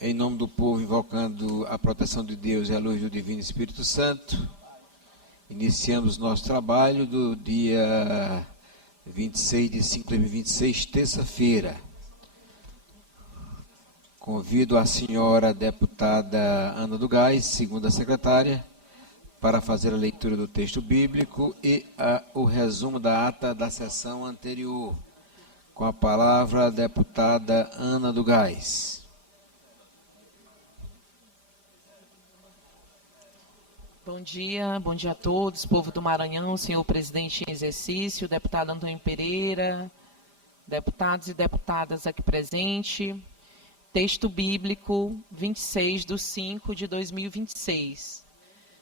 Em nome do povo, invocando a proteção de Deus e a luz do Divino Espírito Santo, iniciamos nosso trabalho do dia 26 de 5 de 2026, terça-feira. Convido a senhora deputada Ana do Gás, segunda secretária, para fazer a leitura do texto bíblico e o resumo da ata da sessão anterior. Com a palavra, a deputada Ana do Gás. Bom dia a todos, povo do Maranhão, senhor presidente em exercício, deputado Antônio Pereira, deputados e deputadas aqui presentes. Texto bíblico 26/5/2026.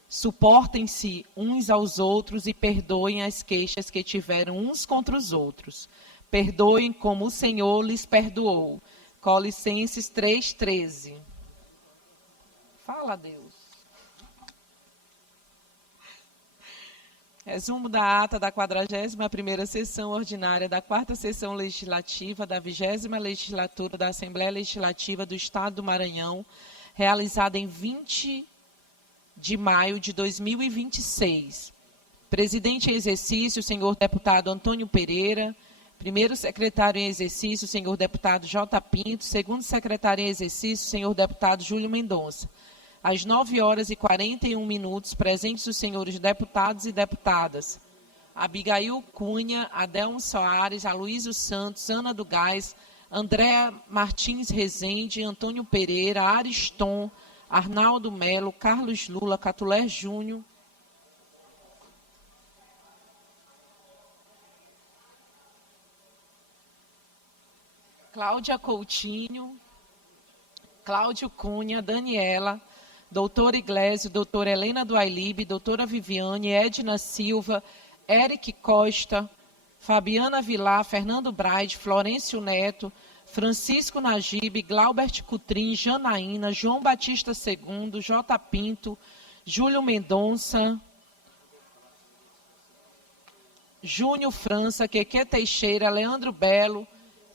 Suportem-se uns aos outros e perdoem as queixas que tiveram uns contra os outros. Perdoem como o Senhor lhes perdoou. Colossenses 3:13. Fala, Deus. Resumo da ata da 41ª sessão ordinária da 4ª sessão legislativa da 20ª legislatura da Assembleia Legislativa do Estado do Maranhão, realizada em 20 de maio de 2026. Presidente em exercício, senhor deputado Antônio Pereira. Primeiro secretário em exercício, senhor deputado J. Pinto. Segundo secretário em exercício, senhor deputado Júlio Mendonça. Às 9h41, presentes os senhores deputados e deputadas Abigail Cunha, Adelmo Soares, Aloysio Santos, Ana do Gás, Andréa Martins Rezende, Antônio Pereira, Ariston, Arnaldo Melo, Carlos Lula, Catulé Júnior, Cláudia Coutinho, Cláudio Cunha, Daniela, doutora Iglesio, doutora Helena do Ailib, doutora Viviane, Edna Silva, Eric Costa, Fabiana Vilar, Fernando Braide, Florencio Neto, Francisco Najib, Glaubert Cutrim, Janaína, João Batista II, J. Pinto, Júlio Mendonça, Júnior França, Queque Teixeira, Leandro Belo,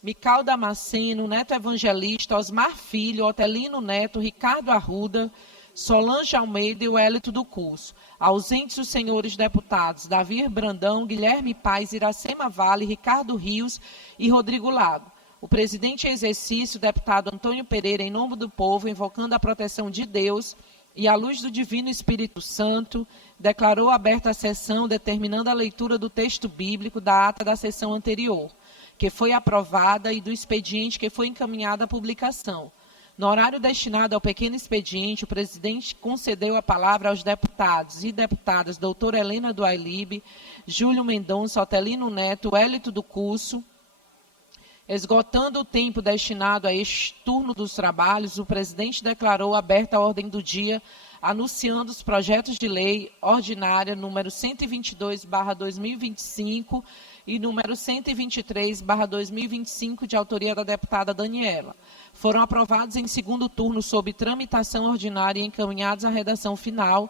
Mical Damasceno, Neto Evangelista, Osmar Filho, Otelino Neto, Ricardo Arruda, Solange Almeida e o Hélito do Curso. Ausentes os senhores deputados Davi Brandão, Guilherme Paes, Iracema Vale, Ricardo Rios e Rodrigo Lago. O presidente em exercício, deputado Antônio Pereira, em nome do povo, invocando a proteção de Deus e a luz do Divino Espírito Santo, declarou aberta a sessão, determinando a leitura do texto bíblico da ata da sessão anterior, que foi aprovada, e do expediente que foi encaminhado à publicação. No horário destinado ao pequeno expediente, o presidente concedeu a palavra aos deputados e deputadas doutora Helena do Ailib, Júlio Mendonça, Otelino Neto, Hélito do Curso. Esgotando o tempo destinado a este turno dos trabalhos, o presidente declarou aberta a ordem do dia, anunciando os projetos de lei ordinária número 122/2025 e número 123/2025, de autoria da deputada Daniela. Foram aprovados em segundo turno sob tramitação ordinária e encaminhados à redação final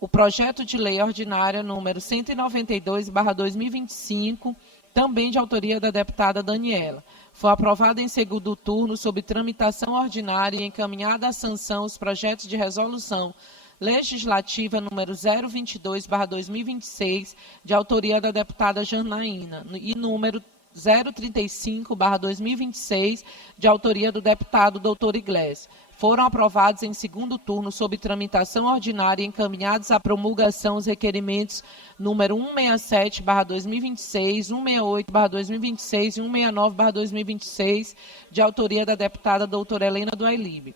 o projeto de lei ordinária número 192/2025, também de autoria da deputada Daniela. Foi aprovado em segundo turno sob tramitação ordinária e encaminhada à sanção os projetos de resolução legislativa número 022/2026, de autoria da deputada Janaína, e número 035/2026, de autoria do deputado doutor Iglesias. Foram aprovados em segundo turno sob tramitação ordinária e encaminhados à promulgação os requerimentos número 167/2026, 168/2026 e 169/2026, de autoria da deputada doutora Helena do Ailib.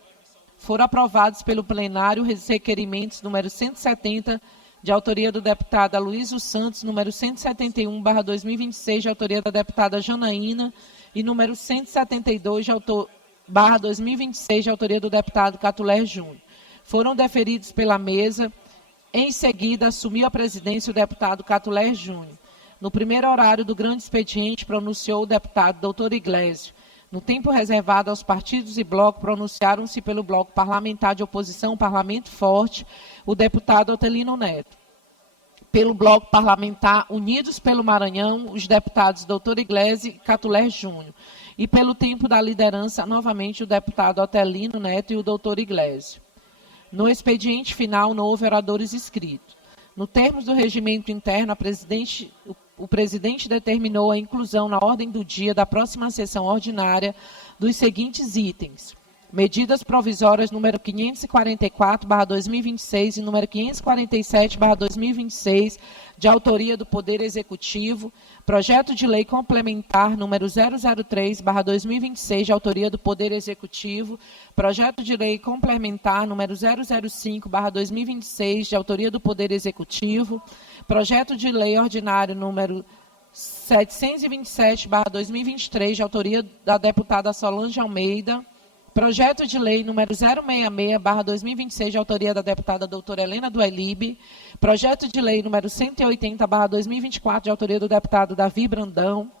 Foram aprovados pelo plenário os requerimentos número 170, de autoria do deputado Aloysio Santos, número 171/2026, de autoria da deputada Janaína, e número 172/2026, de autoria do deputado Catulé Júnior. Foram deferidos pela mesa. Em seguida, assumiu a presidência o deputado Catulé Júnior. No primeiro horário do grande expediente, pronunciou o deputado doutor Iglesio. No tempo reservado aos partidos e bloco, pronunciaram-se pelo bloco parlamentar de oposição Parlamento Forte, o deputado Otelino Neto. Pelo bloco parlamentar Unidos pelo Maranhão, os deputados Dr. Iglesias e Catulé Júnior. E pelo tempo da liderança, novamente, o deputado Otelino Neto e o Dr. Iglesias. No expediente final, não houve oradores inscritos. No termos do regimento interno, o presidente determinou a inclusão na ordem do dia da próxima sessão ordinária dos seguintes itens: medidas provisórias número 544/2026 e número 547/2026, de autoria do Poder Executivo; projeto de lei complementar número 003/2026, de autoria do Poder Executivo; projeto de lei complementar número 005/2026, de autoria do Poder Executivo; projeto de lei ordinário número 727/2023, de autoria da deputada Solange Almeida; projeto de lei número 066/2026, de autoria da deputada doutora Helena do Ailib; projeto de lei número 180/2024, de autoria do deputado Davi Brandão;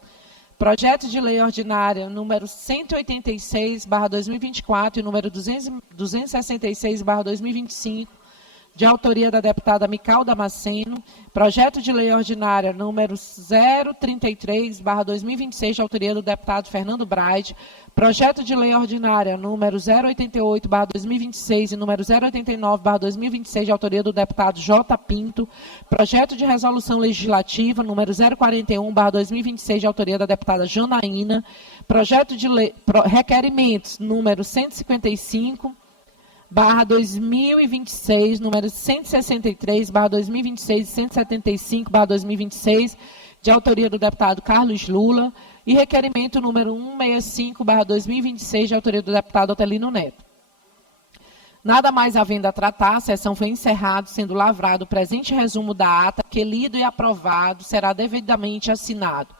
projeto de lei ordinária número 186/2024 e número 266/2025, de autoria da deputada Mical Damasceno; projeto de lei ordinária número 033/2026, de autoria do deputado Fernando Braide; projeto de lei ordinária número 088/2026 e número 089/2026, de autoria do deputado J. Pinto; projeto de resolução legislativa número 041/2026, de autoria da deputada Janaína; projeto de lei, requerimentos número 155/2026, número 163/2026 e 175/2026, de autoria do deputado Carlos Lula; e requerimento número 165/2026, de autoria do deputado Otelino Neto. Nada mais havendo a tratar, a sessão foi encerrada, sendo lavrado o presente resumo da ata, que, lido e aprovado, será devidamente assinado.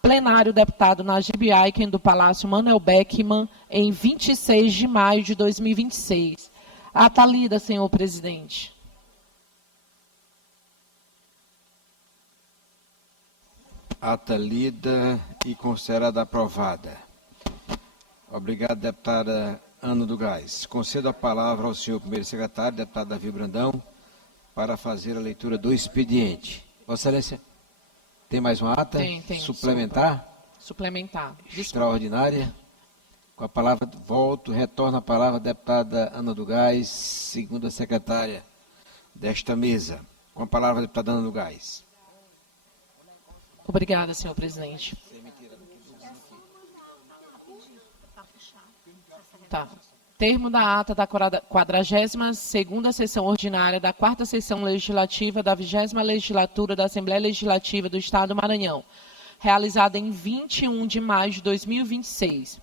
Plenário, deputado Najib Aiken, do Palácio Manuel Beckmann, em 26 de maio de 2026. Ata lida, senhor presidente. Ata lida e considerada aprovada. Obrigado, deputada Ana do Gás. Concedo a palavra ao senhor primeiro secretário, deputado Davi Brandão, para fazer a leitura do expediente. Vossa Excelência, tem mais uma ata? Tem. Suplementar? Suplementar. Extraordinária. Com a palavra, retorna a palavra a deputada Ana do Gás, segunda secretária desta mesa. Com a palavra a deputada Ana do Gás. Obrigada, senhor presidente. Tá. Termo da ata da 42ª sessão ordinária da 4ª sessão legislativa da 20ª legislatura da Assembleia Legislativa do Estado do Maranhão, realizada em 21 de maio de 2026.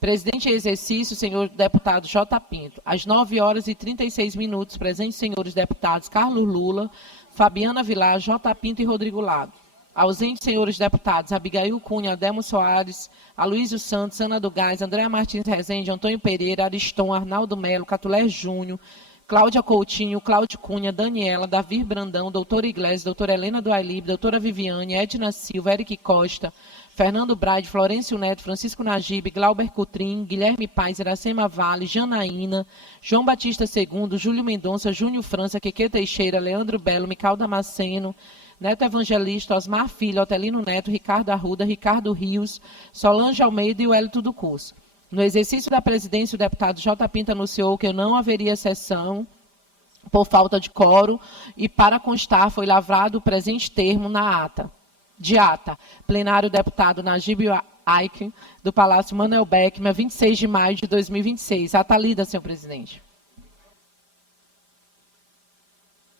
Presidente em exercício, senhor deputado J. Pinto. Às 9h36, presentes senhores deputados Carlos Lula, Fabiana Vilar, J. Pinto e Rodrigo Lago. Ausentes, senhores deputados Abigail Cunha, Ademo Soares, Aloysio Santos, Ana do Gás, Andréa Martins Rezende, Antônio Pereira, Ariston, Arnaldo Melo, Catulé Júnior, Cláudia Coutinho, Cláudio Cunha, Daniela, Davi Brandão, doutora Iglesias, doutora Helena do Ailib, doutora Viviane, Edna Silva, Eric Costa, Fernando Braide, Florencio Neto, Francisco Najib, Glauber Cutrim, Guilherme Paes, Iracema Vale, Janaína, João Batista II, Júlio Mendonça, Júnior França, Queque Teixeira, Leandro Belo, Mical Damasceno, Neto Evangelista, Osmar Filho, Otelino Neto, Ricardo Arruda, Ricardo Rios, Solange Almeida e o Hélito do Curso. No exercício da presidência, o deputado J. Pinto anunciou que não haveria sessão por falta de quórum e, para constar, foi lavrado o presente termo na ata. De ata, plenário deputado Najib Aiken, do Palácio Manuel Beckmann, 26 de maio de 2026. Ata lida, senhor presidente.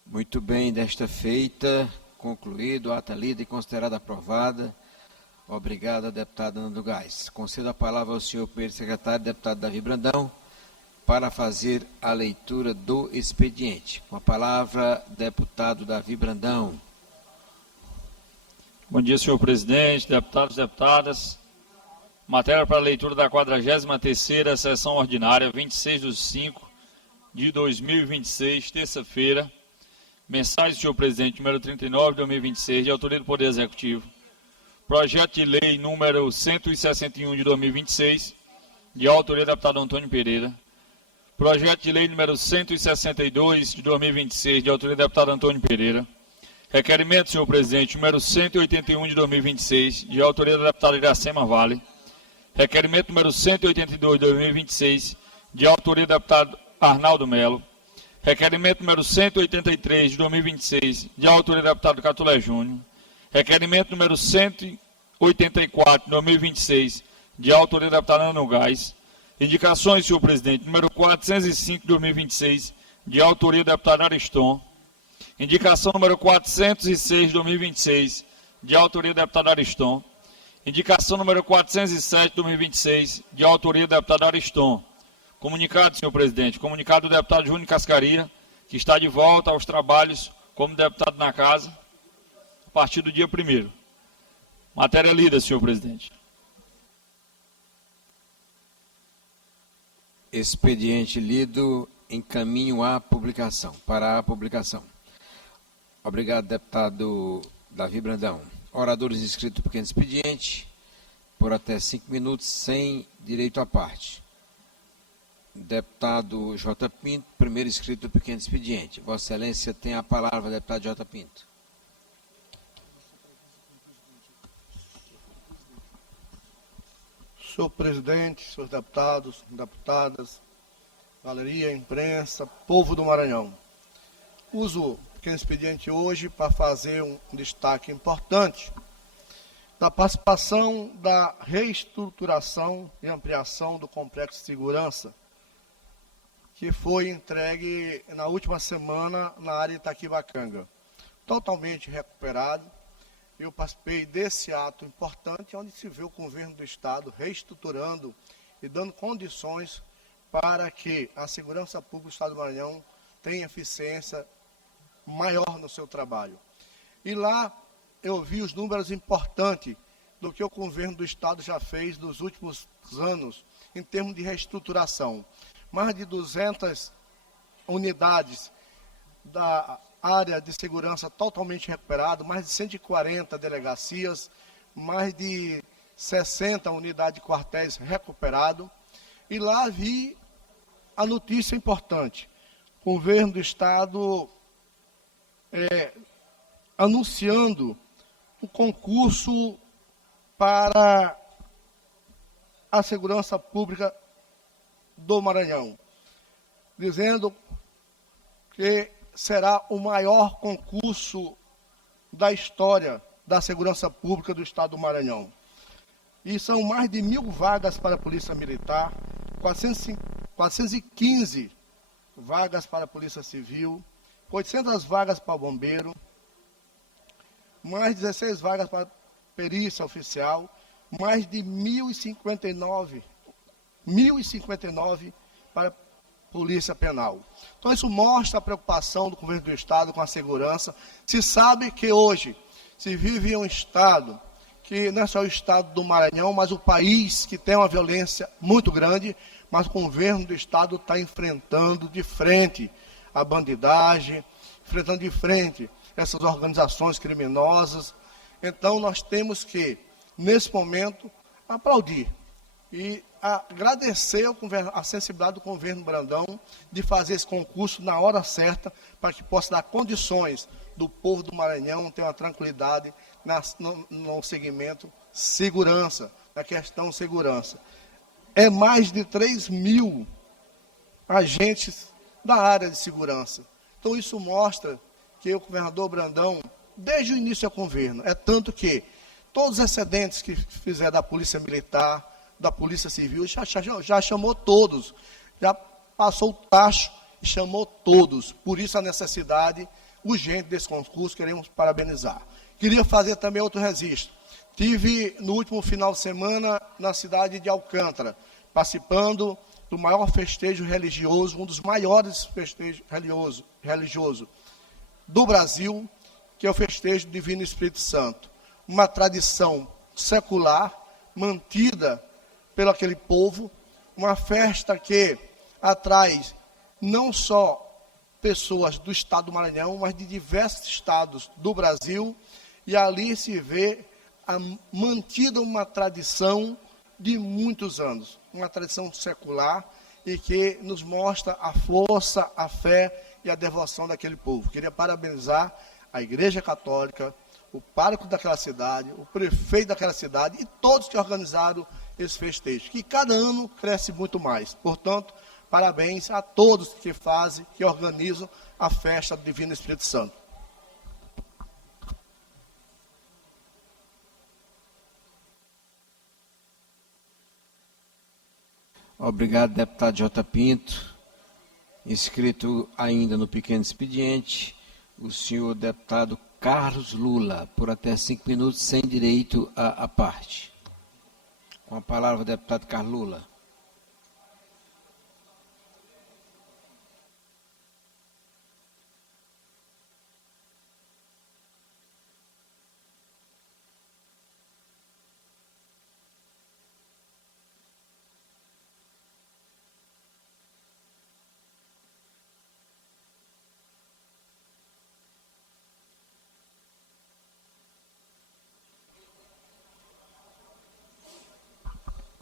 Muito bem, desta feita, concluído, ata lida e considerada aprovada. Obrigado, deputada Ana do Gás. Concedo a palavra ao senhor primeiro secretário, deputado Davi Brandão, para fazer a leitura do expediente. Com a palavra, deputado Davi Brandão. Bom dia, senhor presidente, deputados e deputadas. Matéria para a leitura da 43ª sessão ordinária, 26/5/2026, terça-feira. Mensagem do senhor presidente, número 39 de 2026, de autoria do Poder Executivo. Projeto de lei número 161 de 2026, de autoria do deputado Antônio Pereira. Projeto de lei número 162 de 2026, de autoria do deputado Antônio Pereira. Requerimento, senhor presidente, número 181 de 2026, de autoria da deputada Iracema Vale. Requerimento número 182 de 2026, de autoria do deputado Arnaldo Melo. Requerimento número 183 de 2026, de autoria do deputado Catulé Júnior. Requerimento número 184 de 2026, de autoria da deputada Ana Gás. Indicações, senhor presidente, número 405 de 2026, de autoria do deputado Ariston. Indicação número 406 de 2026, de autoria do deputado Ariston. Indicação número 407 de 2026, de autoria do deputado Ariston. Comunicado, senhor presidente, comunicado do deputado Júnior Cascaria, que está de volta aos trabalhos como deputado na casa, a partir do dia 1º. Matéria lida, senhor presidente. Expediente lido, encaminho à publicação, para a publicação. Obrigado, deputado Davi Brandão. Oradores inscritos no pequeno expediente, por até 5 minutos, sem direito à parte. Deputado J. Pinto, primeiro inscrito no pequeno expediente. Vossa Excelência tem a palavra, deputado J. Pinto. Senhor presidente, senhores deputados, deputadas, galeria, imprensa, povo do Maranhão. Uso o pequeno expediente hoje para fazer um destaque importante da participação da reestruturação e ampliação do complexo de segurança, que foi entregue na última semana na área de Itaquibacanga. Totalmente recuperado. Eu participei desse ato importante, onde se vê o governo do Estado reestruturando e dando condições para que a segurança pública do Estado do Maranhão tenha eficiência maior no seu trabalho. E lá eu vi os números importantes do que o governo do Estado já fez nos últimos anos, em termos de reestruturação. Mais de 200 unidades da área de segurança totalmente recuperado, mais de 140 delegacias, mais de 60 unidades de quartéis recuperados. E lá vi a notícia importante. O governo do Estado anunciando o concurso para a segurança pública do Maranhão, dizendo que será o maior concurso da história da segurança pública do Estado do Maranhão. E são mais de 1.000 vagas para a Polícia Militar, 415 vagas para a Polícia Civil, 800 vagas para o Bombeiro, mais 16 vagas para a Perícia Oficial, mais de 1.059 para a Polícia Penal. Então isso mostra a preocupação do governo do Estado com a segurança. Se sabe que hoje se vive em um Estado que não é só o Estado do Maranhão, mas o país que tem uma violência muito grande, mas o governo do Estado está enfrentando de frente a bandidagem, enfrentando de frente essas organizações criminosas. Então nós temos que, nesse momento, aplaudir e agradecer a sensibilidade do governo Brandão de fazer esse concurso na hora certa, para que possa dar condições do povo do Maranhão ter uma tranquilidade no segmento segurança, na questão segurança. É mais de 3.000 agentes da área de segurança. Então isso mostra que o governador Brandão, desde o início do governo, é tanto que todos os excedentes que fizer da Polícia Militar, da Polícia Civil, já chamou todos, já passou o tacho e chamou todos. Por isso a necessidade urgente desse concurso, queremos parabenizar. Queria fazer também outro registro. Tive no último final de semana na cidade de Alcântara, participando do maior festejo religioso, um dos maiores festejos religiosos do Brasil, que é o festejo do Divino Espírito Santo. Uma tradição secular, mantida pelo aquele povo, uma festa que atrai não só pessoas do Estado do Maranhão, mas de diversos estados do Brasil, e ali se vê mantida uma tradição de muitos anos, uma tradição secular, e que nos mostra a força, a fé e a devoção daquele povo. Queria parabenizar a Igreja Católica, o pároco daquela cidade, o prefeito daquela cidade e todos que organizaram esse festejo, que cada ano cresce muito mais. Portanto, parabéns a todos que fazem, que organizam a festa do Divino Espírito Santo. Obrigado, deputado J. Pinto. Inscrito ainda no pequeno expediente, o senhor deputado Carlos Lula, por até 5 minutos, sem direito à parte. Com a palavra, o deputado Carlos Lula.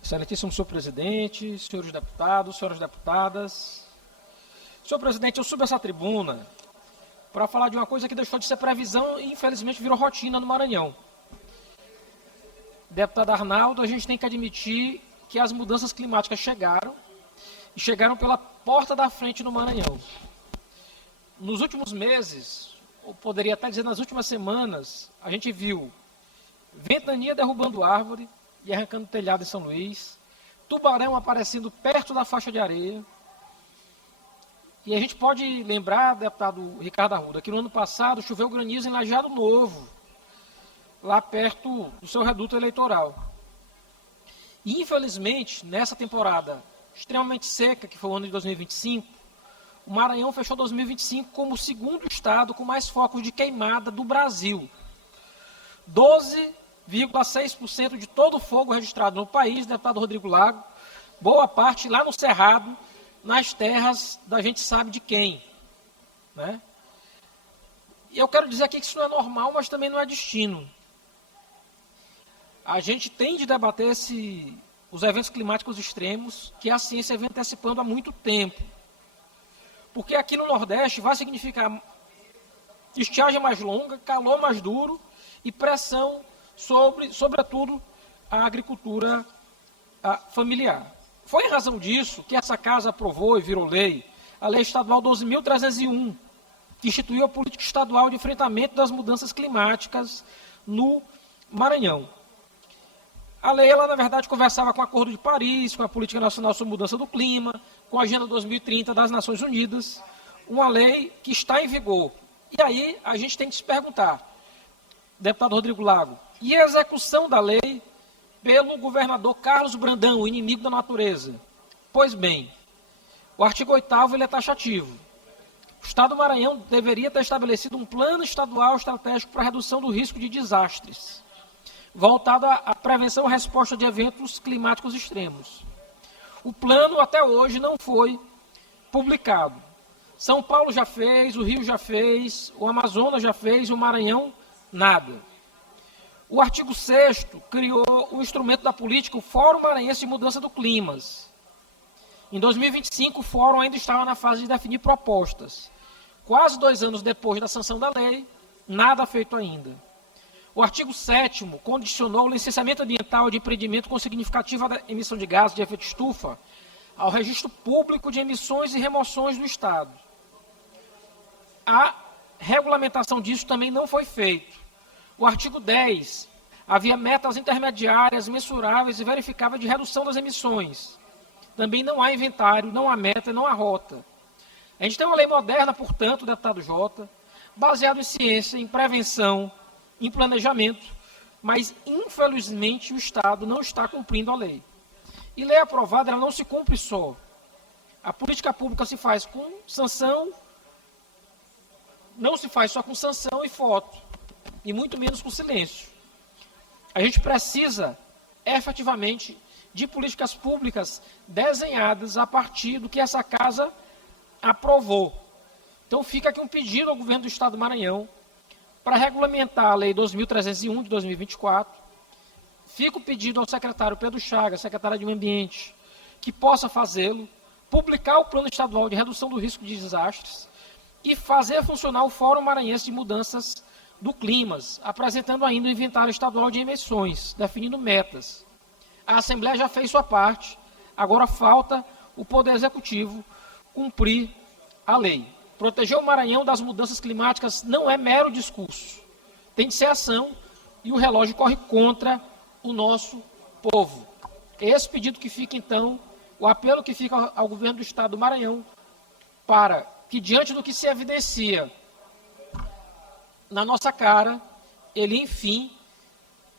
Excelentíssimo senhor presidente, senhores deputados, senhoras deputadas. Senhor presidente, eu subo essa tribuna para falar de uma coisa que deixou de ser previsão e infelizmente virou rotina no Maranhão. Deputado Arnaldo, a gente tem que admitir que as mudanças climáticas chegaram e chegaram pela porta da frente no Maranhão. Nos últimos meses, ou poderia até dizer nas últimas semanas, a gente viu ventania derrubando árvore e arrancando telhado em São Luís, tubarão aparecendo perto da faixa de areia. E a gente pode lembrar, deputado Ricardo Arruda, que no ano passado choveu granizo em Lajeado Novo, lá perto do seu reduto eleitoral. E, infelizmente, nessa temporada extremamente seca, que foi o ano de 2025, o Maranhão fechou 2025 como o segundo estado com mais focos de queimada do Brasil. 12,6% de todo o fogo registrado no país, deputado Rodrigo Lago, boa parte lá no Cerrado, nas terras da gente sabe de quem. Né? E eu quero dizer aqui que isso não é normal, mas também não é destino. A gente tem de debater os eventos climáticos extremos que a ciência vem antecipando há muito tempo. Porque aqui no Nordeste vai significar estiagem mais longa, calor mais duro e pressão sobretudo, a agricultura familiar. Foi em razão disso que essa casa aprovou e virou lei a Lei Estadual 12.301, que instituiu a política estadual de enfrentamento das mudanças climáticas no Maranhão. A lei, ela, na verdade, conversava com o Acordo de Paris, com a Política Nacional sobre Mudança do Clima, com a Agenda 2030 das Nações Unidas, uma lei que está em vigor. E aí a gente tem que se perguntar, deputado Rodrigo Lago, e a execução da lei pelo governador Carlos Brandão, o inimigo da natureza? Pois bem, o artigo 8º ele é taxativo. O Estado do Maranhão deveria ter estabelecido um plano estadual estratégico para a redução do risco de desastres, voltado à prevenção e resposta de eventos climáticos extremos. O plano até hoje não foi publicado. São Paulo já fez, o Rio já fez, o Amazonas já fez, o Maranhão, nada. O artigo 6º criou o instrumento da política, o Fórum Maranhense de Mudança do Clima. Em 2025, o Fórum ainda estava na fase de definir propostas. Quase 2 anos depois da sanção da lei, nada feito ainda. O artigo 7º condicionou o licenciamento ambiental de empreendimento com significativa emissão de gases de efeito estufa ao registro público de emissões e remoções do Estado. A regulamentação disso também não foi feita. O artigo 10, havia metas intermediárias, mensuráveis e verificáveis de redução das emissões. Também não há inventário, não há meta, não há rota. A gente tem uma lei moderna, portanto, deputado Jota, baseada em ciência, em prevenção, em planejamento, mas, infelizmente, o Estado não está cumprindo a lei. E lei aprovada, ela não se cumpre só. A política pública se faz com sanção, não se faz só com sanção e foto, e muito menos com silêncio. A gente precisa, efetivamente, de políticas públicas desenhadas a partir do que essa casa aprovou. Então fica aqui um pedido ao governo do Estado do Maranhão para regulamentar a Lei 2.301 de 2024. Fica o pedido ao secretário Pedro Chagas, secretário de Meio Ambiente, que possa fazê-lo, publicar o Plano Estadual de Redução do Risco de Desastres e fazer funcionar o Fórum Maranhense de Mudanças do Climas, apresentando ainda o inventário estadual de emissões, definindo metas. A Assembleia já fez sua parte, agora falta o Poder Executivo cumprir a lei. Proteger o Maranhão das mudanças climáticas não é mero discurso, tem de ser ação e o relógio corre contra o nosso povo. É esse pedido que fica, então, o apelo que fica ao governo do Estado do Maranhão para que, diante do que se evidencia na nossa cara, ele, enfim,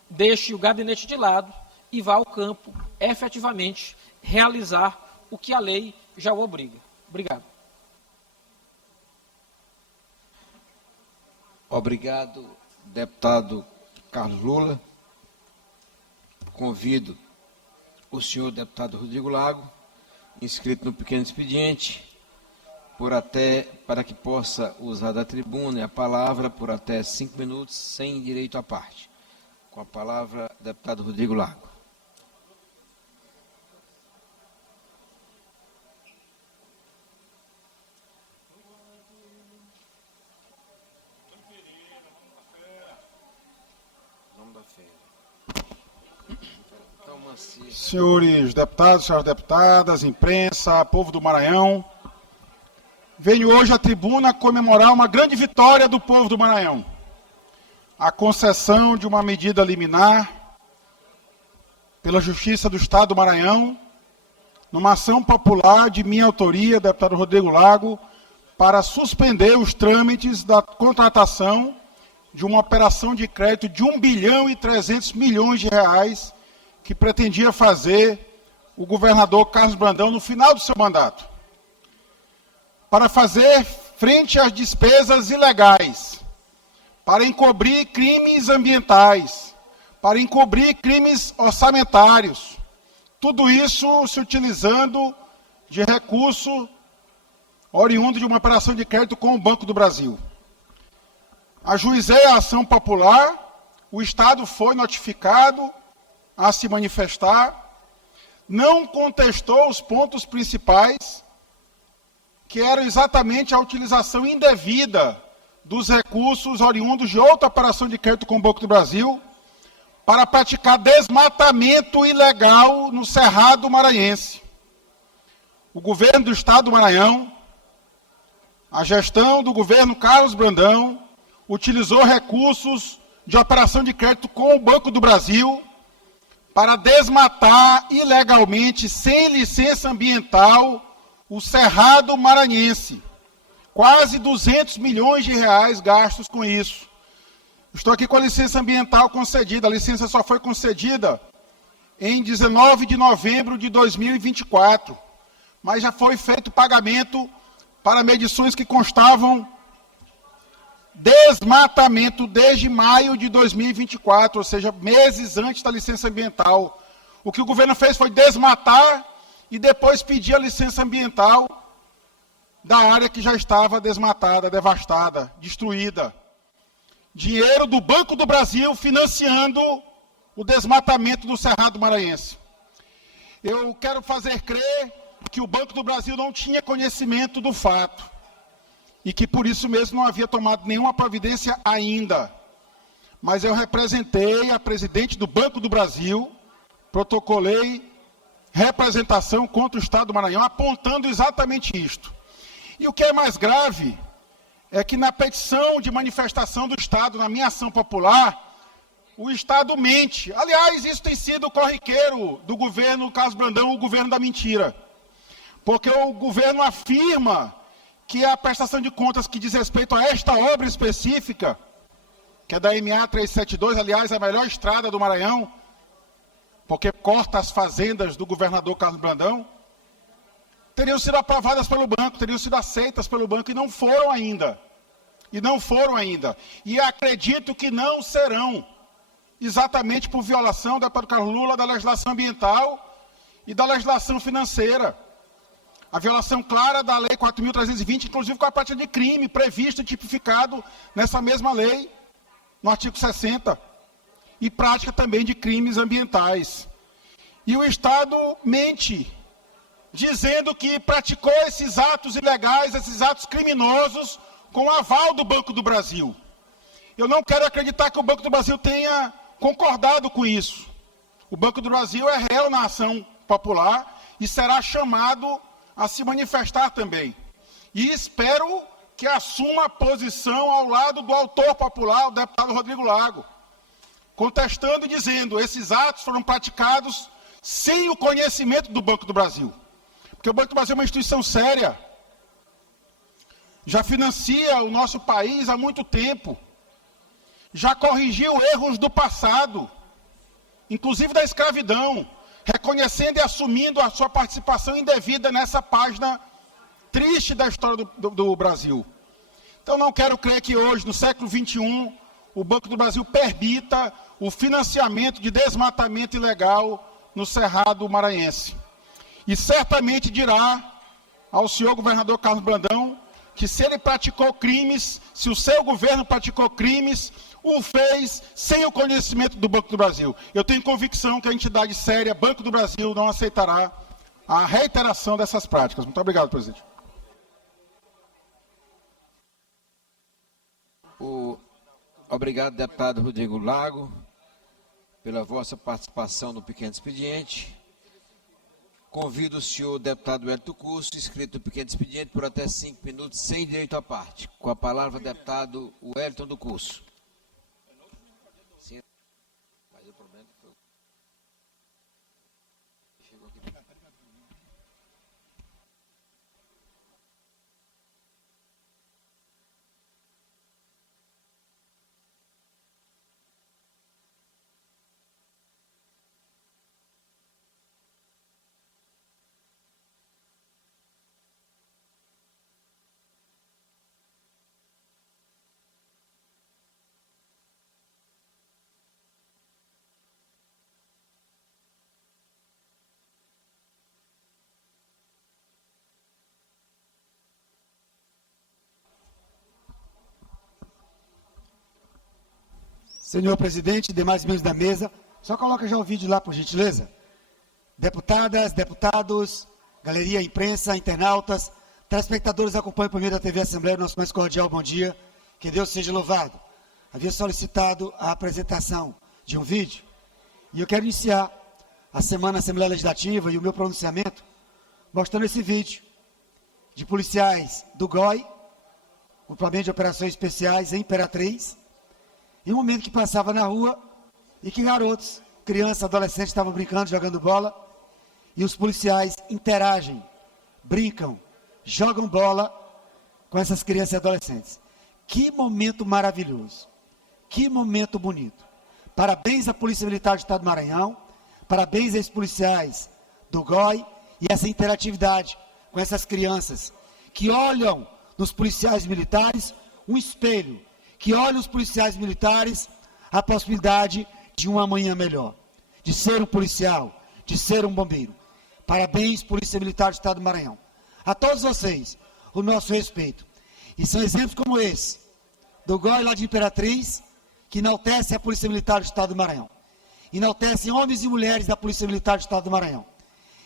deixe o gabinete de lado e vá ao campo efetivamente realizar o que a lei já o obriga. Obrigado. Obrigado, deputado Carlos Lula. Convido o senhor deputado Rodrigo Lago, inscrito no pequeno expediente, para que possa usar da tribuna e a palavra por até 5 minutos, sem direito à parte. Com a palavra, deputado Rodrigo Lago. Senhores deputados, senhoras deputadas, imprensa, povo do Maranhão, venho hoje à tribuna comemorar uma grande vitória do povo do Maranhão. A concessão de uma medida liminar pela Justiça do Estado do Maranhão, numa ação popular de minha autoria, deputado Rodrigo Lago, para suspender os trâmites da contratação de uma operação de crédito de R$ 1,3 bilhão que pretendia fazer o governador Carlos Brandão no final do seu mandato, para fazer frente às despesas ilegais, para encobrir crimes ambientais, para encobrir crimes orçamentários, tudo isso se utilizando de recurso oriundo de uma operação de crédito com o Banco do Brasil. Ajuizei a ação popular, o Estado foi notificado a se manifestar, não contestou os pontos principais, que eram exatamente a utilização indevida dos recursos oriundos de outra operação de crédito com o Banco do Brasil, para praticar desmatamento ilegal no Cerrado Maranhense. O governo do Estado do Maranhão, a gestão do governo Carlos Brandão, utilizou recursos de operação de crédito com o Banco do Brasil para desmatar ilegalmente, sem licença ambiental, o Cerrado Maranhense. Quase R$ 200 milhões gastos com isso. Estou aqui com a licença ambiental concedida. A licença só foi concedida em 19 de novembro de 2024. Mas já foi feito pagamento para medições que constavam desmatamento desde maio de 2024, ou seja, meses antes da licença ambiental. O que o governo fez foi desmatar e depois pedir a licença ambiental da área que já estava desmatada, devastada, destruída. Dinheiro do Banco do Brasil financiando o desmatamento do Cerrado Maranhense. Eu quero fazer crer que o Banco do Brasil não tinha conhecimento do fato e que por isso mesmo não havia tomado nenhuma providência ainda. Mas eu representei a presidente do Banco do Brasil, protocolei representação contra o Estado do Maranhão, apontando exatamente isto. E o que é mais grave é que na petição de manifestação do Estado, na minha ação popular, o Estado mente. Aliás, isso tem sido corriqueiro do governo Carlos Brandão, o governo da mentira. Porque o governo afirma que a prestação de contas que diz respeito a esta obra específica, que é da MA 372, aliás, a melhor estrada do Maranhão, porque corta as fazendas do governador Carlos Brandão, teriam sido aprovadas pelo banco, teriam sido aceitas pelo banco e não foram ainda. E acredito que não serão, exatamente por violação, deputado Carlos Lula, da legislação ambiental e da legislação financeira. A violação clara da Lei 4.320, inclusive com a prática de crime previsto e tipificado nessa mesma lei, no artigo 60, e prática também de crimes ambientais. E o Estado mente, dizendo que praticou esses atos ilegais, esses atos criminosos, com o aval do Banco do Brasil. Eu não quero acreditar que o Banco do Brasil tenha concordado com isso. O Banco do Brasil é réu na ação popular e será chamado a se manifestar também. E espero que assuma a posição ao lado do autor popular, o deputado Rodrigo Lago, contestando e dizendo que esses atos foram praticados sem o conhecimento do Banco do Brasil. Porque o Banco do Brasil é uma instituição séria, já financia o nosso país há muito tempo, já corrigiu erros do passado, inclusive da escravidão, reconhecendo e assumindo a sua participação indevida nessa página triste da história do Brasil. Então não quero crer que hoje, no século XXI, o Banco do Brasil permita o financiamento de desmatamento ilegal no Cerrado Maranhense. E certamente dirá ao senhor governador Carlos Brandão que se ele praticou crimes, se o seu governo praticou crimes, o fez sem o conhecimento do Banco do Brasil. Eu tenho convicção que a entidade séria, Banco do Brasil, não aceitará a reiteração dessas práticas. Muito obrigado, presidente. Obrigado, deputado Rodrigo Lago, pela vossa participação no pequeno expediente. Convido o senhor deputado Wellington Curso, inscrito no pequeno expediente, por até 5 minutos, sem direito à parte. Com a palavra, deputado Wellington do Curso. Mas o problema é que chegou aqui. Senhor presidente, demais membros da mesa, só coloca já o vídeo lá, por gentileza. Deputadas, deputados, galeria, imprensa, internautas, telespectadores acompanham por meio da TV Assembleia, nosso mais cordial bom dia, que Deus seja louvado. Havia solicitado a apresentação de um vídeo, e eu quero iniciar a semana Assembleia Legislativa e o meu pronunciamento mostrando esse vídeo de policiais do GOI, Grupamento de Operações Especiais em Imperatriz, em um momento que passava na rua e que garotos, crianças, adolescentes estavam brincando, jogando bola, e os policiais interagem, brincam, jogam bola com essas crianças e adolescentes. Que momento maravilhoso, que momento bonito. Parabéns à Polícia Militar do Estado do Maranhão, parabéns aos policiais do GOI e essa interatividade com essas crianças que olham nos policiais militares um espelho, que olham os policiais militares a possibilidade de um amanhã melhor, de ser um policial, de ser um bombeiro. Parabéns, Polícia Militar do Estado do Maranhão. A todos vocês, o nosso respeito. E são exemplos como esse, do GOI lá de Imperatriz, que enaltece a Polícia Militar do Estado do Maranhão. Enaltecem homens e mulheres da Polícia Militar do Estado do Maranhão.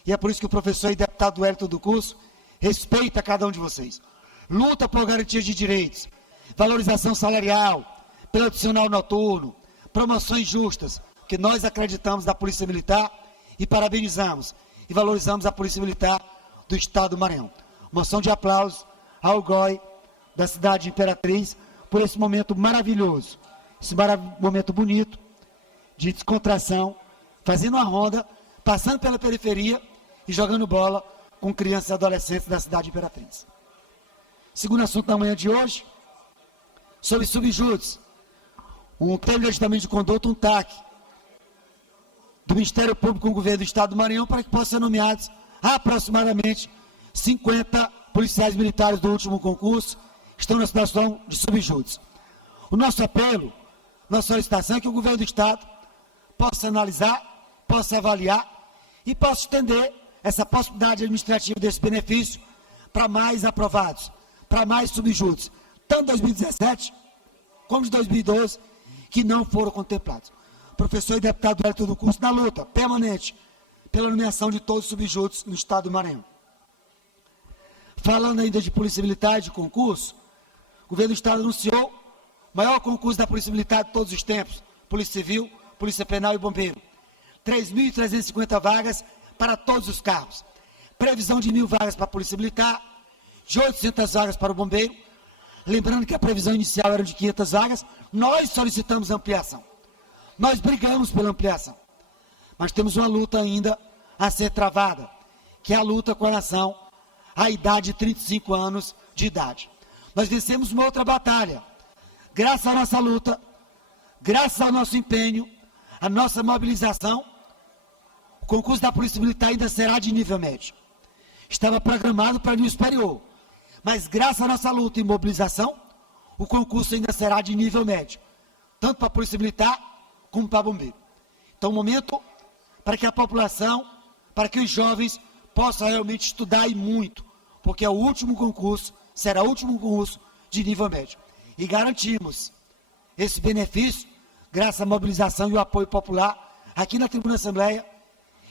E é por isso que o professor e deputado Wellington do Curso respeita cada um de vocês. Luta por garantias de direitos, valorização salarial, pelo adicional noturno, promoções justas, que nós acreditamos na Polícia Militar e parabenizamos e valorizamos a Polícia Militar do Estado do Maranhão. Moção de aplausos ao GOI da cidade de Imperatriz por esse momento maravilhoso, esse momento bonito de descontração, fazendo uma ronda, passando pela periferia e jogando bola com crianças e adolescentes da cidade de Imperatriz. Segundo assunto da manhã de hoje, sobre subjúdice, um termo de ajustamento de conduta, um TAC, do Ministério Público com o Governo do Estado do Maranhão, para que possam ser nomeados aproximadamente 50 policiais militares do último concurso, que estão na situação de subjúdice. O nosso apelo, nossa solicitação é que o Governo do Estado possa analisar, possa avaliar e possa estender essa possibilidade administrativa desse benefício para mais aprovados, para mais subjúdices, tanto de 2017 como de 2012, que não foram contemplados. Professor e deputado Wellington do Curso na luta permanente pela nomeação de todos os subjúdices no Estado do Maranhão. Falando ainda de Polícia Militar de concurso, o Governo do Estado anunciou Maior concurso da Polícia Militar de todos os tempos. Polícia Civil, Polícia Penal e Bombeiro. 3.350 vagas para todos os cargos. Previsão de 1.000 vagas para a Polícia Militar, de 800 vagas para o Bombeiro. Lembrando que a previsão inicial era de 500 vagas, nós solicitamos ampliação. Nós brigamos pela ampliação. Mas temos uma luta ainda a ser travada, que é a luta com relação à idade de 35 anos de idade. Nós vencemos uma outra batalha. Graças à nossa luta, graças ao nosso empenho, à nossa mobilização, o concurso da Polícia Militar ainda será de nível médio. Estava programado para nível superior, mas graças à nossa luta e mobilização, o concurso ainda será de nível médio, tanto para a Polícia Militar como para Bombeiro. Então, momento para que a população, para que os jovens possam realmente estudar e muito, porque é o último concurso, será o último concurso de nível médio. E garantimos esse benefício, graças à mobilização e o apoio popular, aqui na Tribuna Assembleia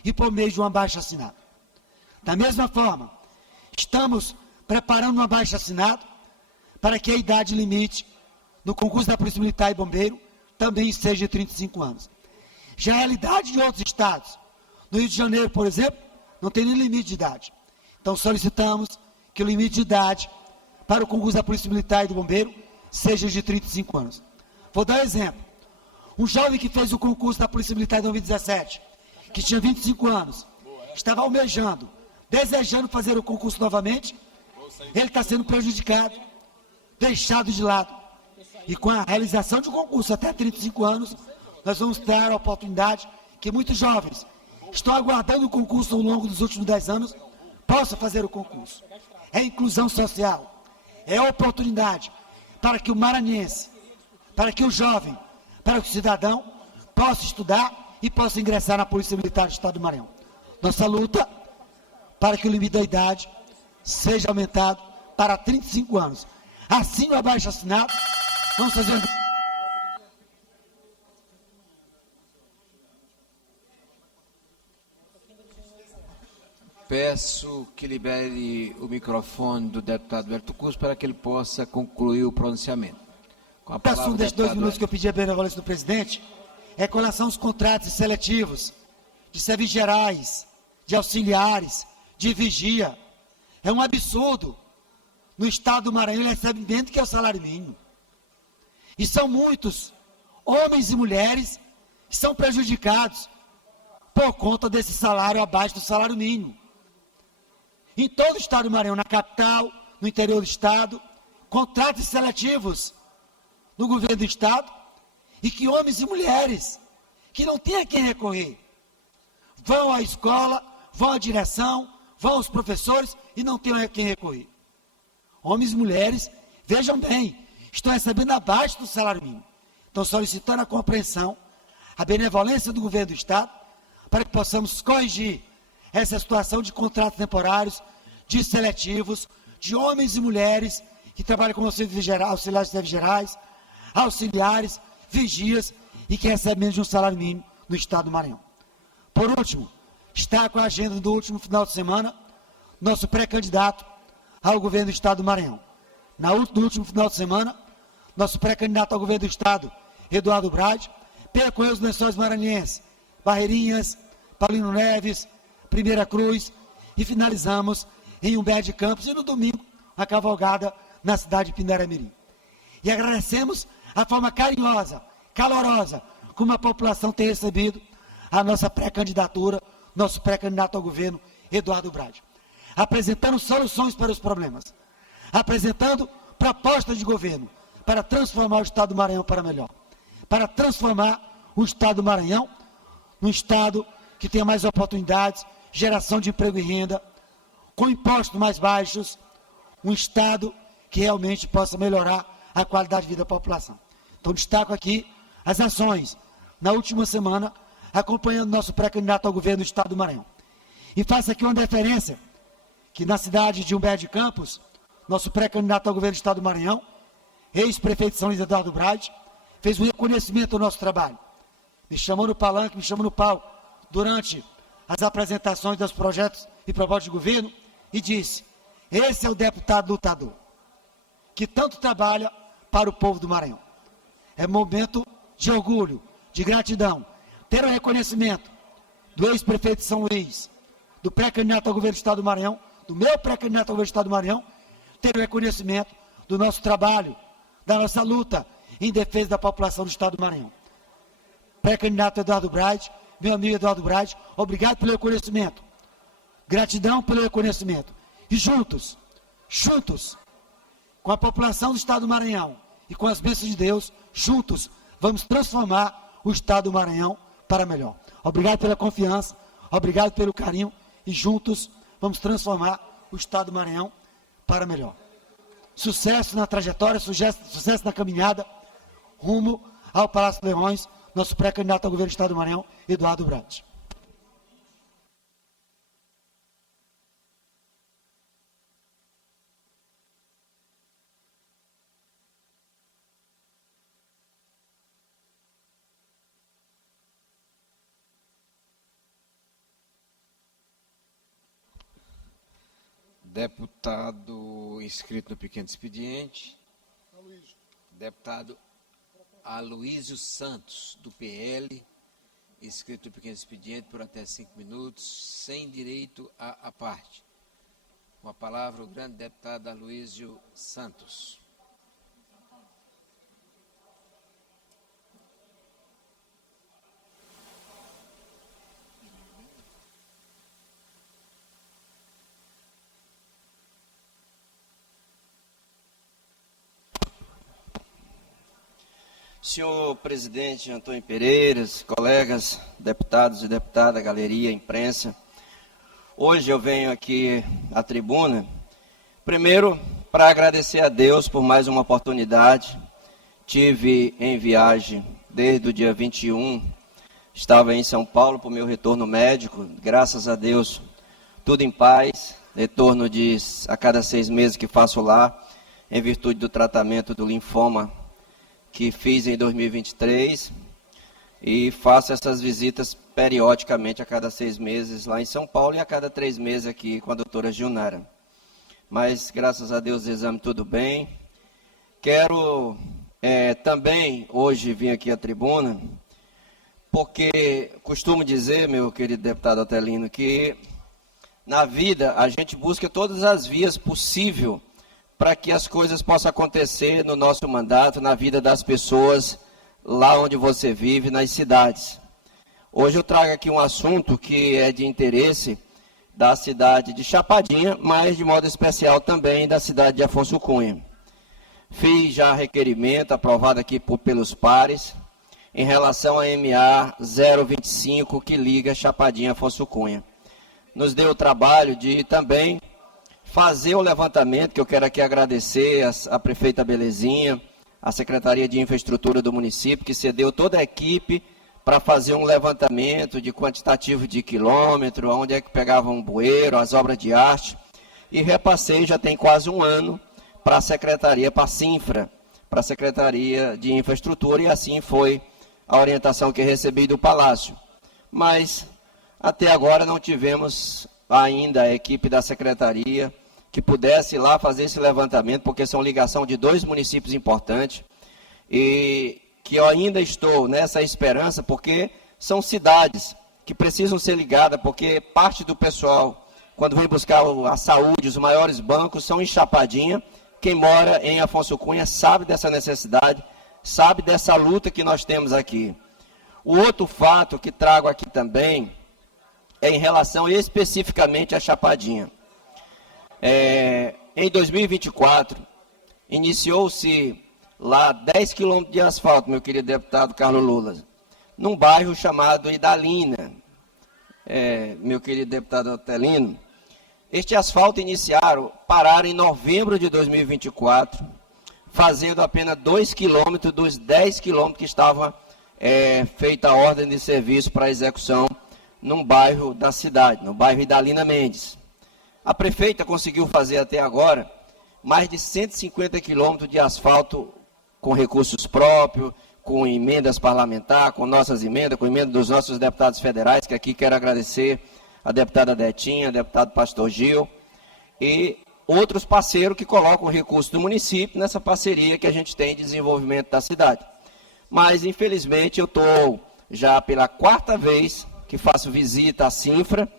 e por meio de um abaixo-assinado. Da mesma forma, estamos preparando um abaixo-assinado para que a idade limite no concurso da Polícia Militar e Bombeiro também seja de 35 anos. Já é a realidade de outros estados. No Rio de Janeiro, por exemplo, não tem nem limite de idade. Então solicitamos que o limite de idade para o concurso da Polícia Militar e do Bombeiro seja de 35 anos. Vou dar um exemplo. Um jovem que fez o concurso da Polícia Militar em 2017, que tinha 25 anos, estava almejando, desejando fazer o concurso novamente, ele está sendo prejudicado, deixado de lado. E com a realização de um concurso até 35 anos, nós vamos dar a oportunidade que muitos jovens estão aguardando o concurso ao longo dos últimos 10 anos, possam fazer o concurso. É inclusão social, é oportunidade para que o maranhense, para que o jovem, para que o cidadão possa estudar e possa ingressar na Polícia Militar do Estado do Maranhão. Nossa luta para que o limite da idade seja aumentado para 35 anos. Assim, o abaixo-assinado, vamos fazer... Peço que libere o microfone do deputado Hélio Tucus para que ele possa concluir o pronunciamento. Com a O palavra, assunto desses 2 minutos Hélio. que eu pedi a benevolência do presidente é com relação aos contratos seletivos de serviços gerais, de auxiliares, de vigia. É um absurdo. No estado do Maranhão ele recebe menos do que o salário mínimo. E são muitos homens e mulheres que são prejudicados por conta desse salário abaixo do salário mínimo. Em todo o estado do Maranhão, na capital, no interior do estado, contratos seletivos no governo do estado, e que homens e mulheres que não têm a quem recorrer vão à escola, vão à direção, vão aos professores e não têm a quem recorrer. Homens e mulheres, vejam bem, estão recebendo abaixo do salário mínimo. Estão solicitando a compreensão, a benevolência do governo do estado, para que possamos corrigir essa situação de contratos temporários, de seletivos, de homens e mulheres que trabalham como auxiliares de serviços gerais, auxiliares, vigias e que recebem menos de um salário mínimo no estado do Maranhão. Por último, está com a agenda do último final de semana, nosso pré-candidato ao governo do estado do Maranhão. No último final de semana, nosso pré-candidato ao governo do estado, Eduardo Brade, percorreu os lençóis maranhenses, Barreirinhas, Paulino Neves, Primeira Cruz, e finalizamos em Humberto de Campos e no domingo a cavalgada na cidade de Pindaramirim. E agradecemos a forma carinhosa, calorosa, como a população tem recebido a nossa pré-candidatura, nosso pré-candidato ao governo, Eduardo Brade. Apresentando soluções para os problemas, apresentando propostas de governo para transformar o estado do Maranhão para melhor, para transformar o estado do Maranhão num estado que tenha mais oportunidades, geração de emprego e renda, com impostos mais baixos, um estado que realmente possa melhorar a qualidade de vida da população. Então, destaco aqui as ações, na última semana, acompanhando nosso pré-candidato ao governo do estado do Maranhão. E faço aqui uma deferência, que na cidade de Humberto de Campos, nosso pré-candidato ao governo do estado do Maranhão, ex-prefeito de São Luís, Eduardo Brade, fez um reconhecimento do nosso trabalho. Me chamou no palanque, me chamou no palco, durante as apresentações dos projetos e propostas de governo, e disse: esse é o deputado lutador, que tanto trabalha para o povo do Maranhão. É momento de orgulho, de gratidão. Ter o reconhecimento do ex-prefeito de São Luís, do pré-candidato ao governo do Estado do Maranhão, do meu pré-candidato ao governo do Estado do Maranhão, ter o reconhecimento do nosso trabalho, da nossa luta em defesa da população do Estado do Maranhão. Pré-candidato Eduardo Braide, meu amigo Eduardo Braide, obrigado pelo reconhecimento. Gratidão pelo reconhecimento. E juntos, com a população do Estado do Maranhão e com as bênçãos de Deus, juntos, vamos transformar o Estado do Maranhão para melhor. Obrigado pela confiança, obrigado pelo carinho e juntos vamos transformar o Estado do Maranhão para melhor. Sucesso na trajetória, sucesso na caminhada rumo ao Palácio Leões, nosso pré-candidato ao governo do Estado do Maranhão, Eduardo Braide. Deputado inscrito no pequeno expediente, deputado Aloísio Santos, do PL, inscrito no pequeno expediente por até 5 minutos, sem direito à parte. Com a palavra o grande deputado Aloísio Santos. Senhor presidente Antônio Pereiras, colegas, deputados e deputadas, galeria, imprensa, hoje eu venho aqui à tribuna, primeiro para agradecer a Deus por mais uma oportunidade. Tive em viagem desde o dia 21, estava em São Paulo para o meu retorno médico, graças a Deus, tudo em paz, retorno a cada 6 meses que faço lá, em virtude do tratamento do linfoma que fiz em 2023 e faço essas visitas periodicamente a cada 6 meses lá em São Paulo e a cada 3 meses aqui com a doutora Gilnara. Mas, graças a Deus, o exame tudo bem. Quero também hoje vir aqui à tribuna, porque costumo dizer, meu querido deputado Otelino, que na vida a gente busca todas as vias possíveis para que as coisas possam acontecer no nosso mandato, na vida das pessoas, lá onde você vive, nas cidades. Hoje eu trago aqui um assunto que é de interesse da cidade de Chapadinha, mas de modo especial também da cidade de Afonso Cunha. Fiz já requerimento aprovado aqui pelos pares em relação a MA 025 que liga Chapadinha a Afonso Cunha. Nos deu o trabalho de também fazer o levantamento, que eu quero aqui agradecer a prefeita Belezinha, a Secretaria de Infraestrutura do município, que cedeu toda a equipe para fazer um levantamento de quantitativo de quilômetro, onde é que pegava um bueiro, as obras de arte, e repassei, já tem quase um ano, para a Secretaria, para a Sinfra, para a Secretaria de Infraestrutura, e assim foi a orientação que recebi do Palácio. Mas, até agora, não tivemos ainda a equipe da Secretaria que pudesse ir lá fazer esse levantamento, porque são ligação de 2 municípios importantes, e que eu ainda estou nessa esperança, porque são cidades que precisam ser ligadas, porque parte do pessoal, quando vem buscar a saúde, os maiores bancos, são em Chapadinha. Quem mora em Afonso Cunha sabe dessa necessidade, sabe dessa luta que nós temos aqui. O outro fato que trago aqui também é em relação especificamente à Chapadinha. Em 2024, iniciou-se lá 10 quilômetros de asfalto, meu querido deputado Carlos Lula, num bairro chamado Idalina, meu querido deputado Otelino. Este asfalto pararam em novembro de 2024, fazendo apenas 2 quilômetros dos 10 quilômetros que estava feita a ordem de serviço para execução num bairro da cidade, no bairro Idalina Mendes. A prefeita conseguiu fazer até agora mais de 150 quilômetros de asfalto com recursos próprios, com emendas parlamentares, com nossas emendas, com emendas dos nossos deputados federais, que aqui quero agradecer a deputada Detinha, deputado Pastor Gil, e outros parceiros que colocam o recurso do município nessa parceria que a gente tem de desenvolvimento da cidade. mas infelizmente eu estou já pela 4ª vez que faço visita à Cinfra,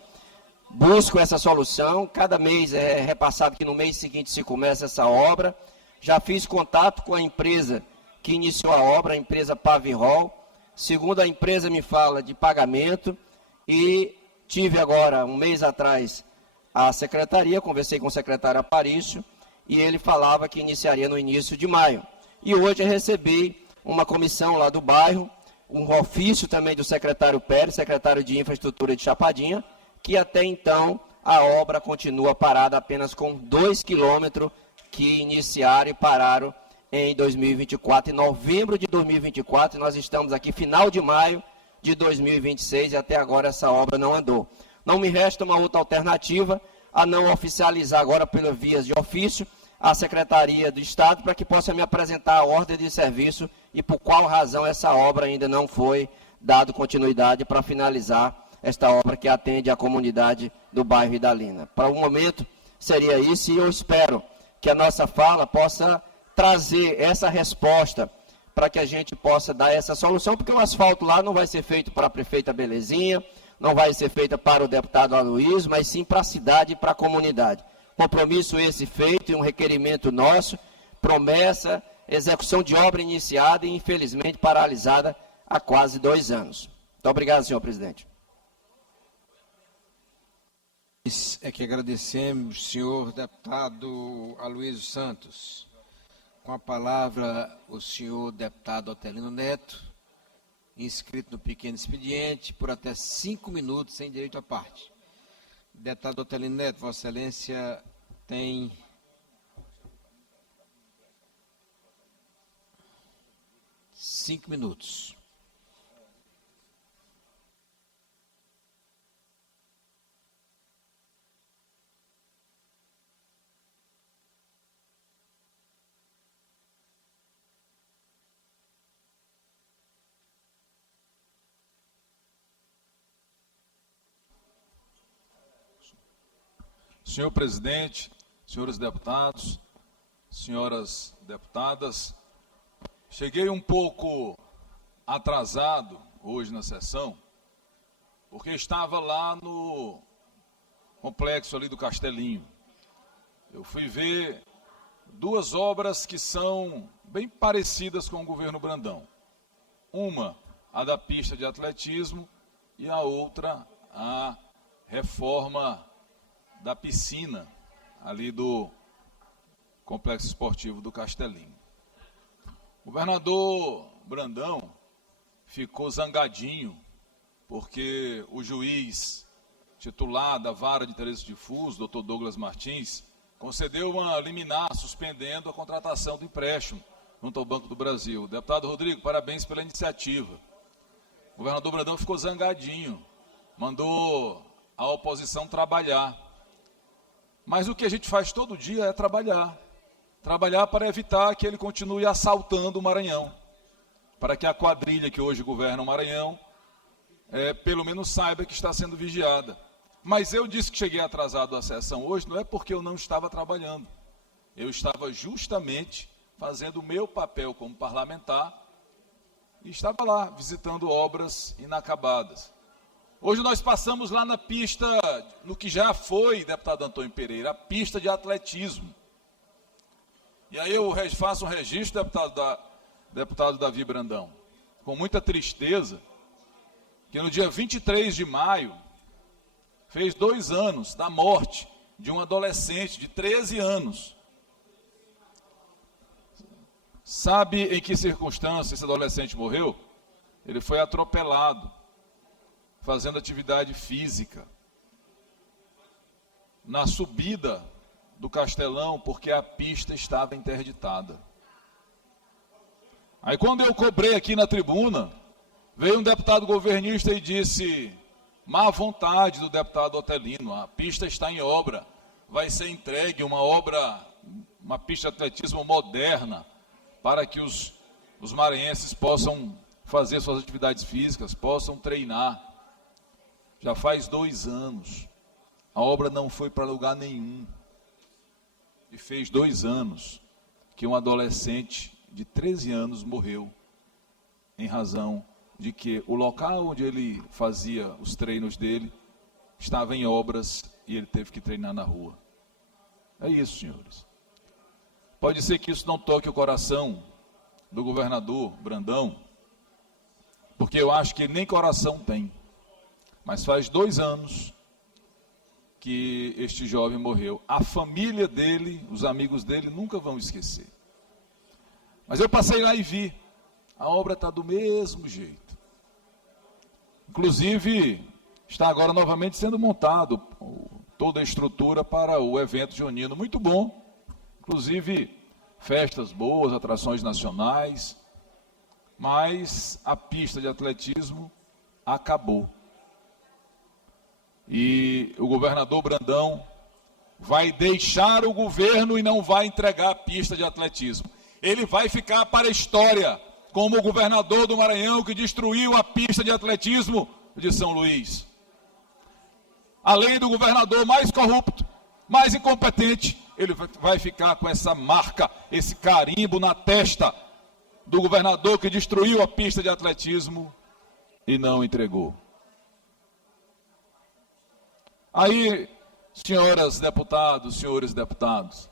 busco essa solução, cada mês é repassado que no mês seguinte se começa essa obra. Já fiz contato com a empresa que iniciou a obra, a empresa Pavirol. Segundo a empresa me fala de pagamento, e tive agora, um mês atrás, a secretaria, conversei com o secretário Aparício, e ele falava que iniciaria no início de maio. E hoje eu recebi uma comissão lá do bairro, um ofício também do secretário Pérez, secretário de Infraestrutura de Chapadinha, que até então a obra continua parada apenas com 2 quilômetros que iniciaram e pararam em 2024. Em novembro de 2024, nós estamos aqui, final de maio de 2026, e até agora essa obra não andou. Não me resta uma outra alternativa, a não oficializar agora pelas vias de ofício a Secretaria do Estado, para que possa me apresentar a ordem de serviço e por qual razão essa obra ainda não foi dado continuidade para finalizar esta obra que atende a comunidade do bairro Idalina. Para o momento, seria isso, e eu espero que a nossa fala possa trazer essa resposta para que a gente possa dar essa solução, porque o asfalto lá não vai ser feito para a prefeita Belezinha, não vai ser feito para o deputado Aloysio, mas sim para a cidade e para a comunidade. Compromisso esse feito e um requerimento nosso, promessa, execução de obra iniciada e infelizmente paralisada há quase 2 anos. Muito obrigado, senhor presidente. É que agradecemos, senhor deputado Aloysio Santos. Com a palavra, o senhor deputado Otelino Neto, inscrito no pequeno expediente, por até 5 minutos, sem direito à parte. Deputado Otelino Neto, Vossa Excelência tem 5 minutos. Senhor presidente, senhores deputados, senhoras deputadas, cheguei um pouco atrasado hoje na sessão, porque estava lá no complexo ali do Castelinho. Eu fui ver 2 obras que são bem parecidas com o governo Brandão. Uma, a da pista de atletismo, e a outra, a reforma da piscina ali do Complexo Esportivo do Castelinho. O governador Brandão ficou zangadinho porque o juiz titular da Vara de Interesses Difusos, doutor Douglas Martins, concedeu uma liminar suspendendo a contratação do empréstimo junto ao Banco do Brasil. Deputado Rodrigo, parabéns pela iniciativa. O governador Brandão ficou zangadinho, mandou a oposição trabalhar. Mas o que a gente faz todo dia é trabalhar. Trabalhar para evitar que ele continue assaltando o Maranhão. Para que a quadrilha que hoje governa o Maranhão, pelo menos saiba que está sendo vigiada. Mas eu disse que cheguei atrasado à sessão hoje, não é porque eu não estava trabalhando. Eu estava justamente fazendo o meu papel como parlamentar e estava lá visitando obras inacabadas. Hoje nós passamos lá na pista, no que já foi, deputado Antônio Pereira, a pista de atletismo. E aí eu faço um registro, deputado Davi Brandão, com muita tristeza, que no dia 23 de maio, fez 2 anos da morte de um adolescente de 13 anos. Sabe em que circunstância esse adolescente morreu? Ele foi atropelado, fazendo atividade física, na subida do Castelão, porque a pista estava interditada. Aí quando eu cobrei aqui na tribuna, veio um deputado governista e disse: má vontade do deputado Otelino, a pista está em obra, vai ser entregue uma pista de atletismo moderna, para que os maranhenses possam fazer suas atividades físicas, possam treinar. Já faz 2 anos, a obra não foi para lugar nenhum. E fez 2 anos que um adolescente de 13 anos morreu em razão de que o local onde ele fazia os treinos dele estava em obras e ele teve que treinar na rua. É isso, senhores. Pode ser que isso não toque o coração do governador Brandão, porque eu acho que ele nem coração tem. Mas faz 2 anos que este jovem morreu. A família dele, os amigos dele nunca vão esquecer. Mas eu passei lá e vi. A obra está do mesmo jeito. Inclusive, está agora novamente sendo montado toda a estrutura para o evento junino. Muito bom. Inclusive, festas boas, atrações nacionais. Mas a pista de atletismo acabou. E o governador Brandão vai deixar o governo e não vai entregar a pista de atletismo. Ele vai ficar para a história como o governador do Maranhão que destruiu a pista de atletismo de São Luís. Além do governador mais corrupto, mais incompetente, ele vai ficar com essa marca, esse carimbo na testa do governador que destruiu a pista de atletismo e não entregou. Aí, senhoras deputados, senhores deputados,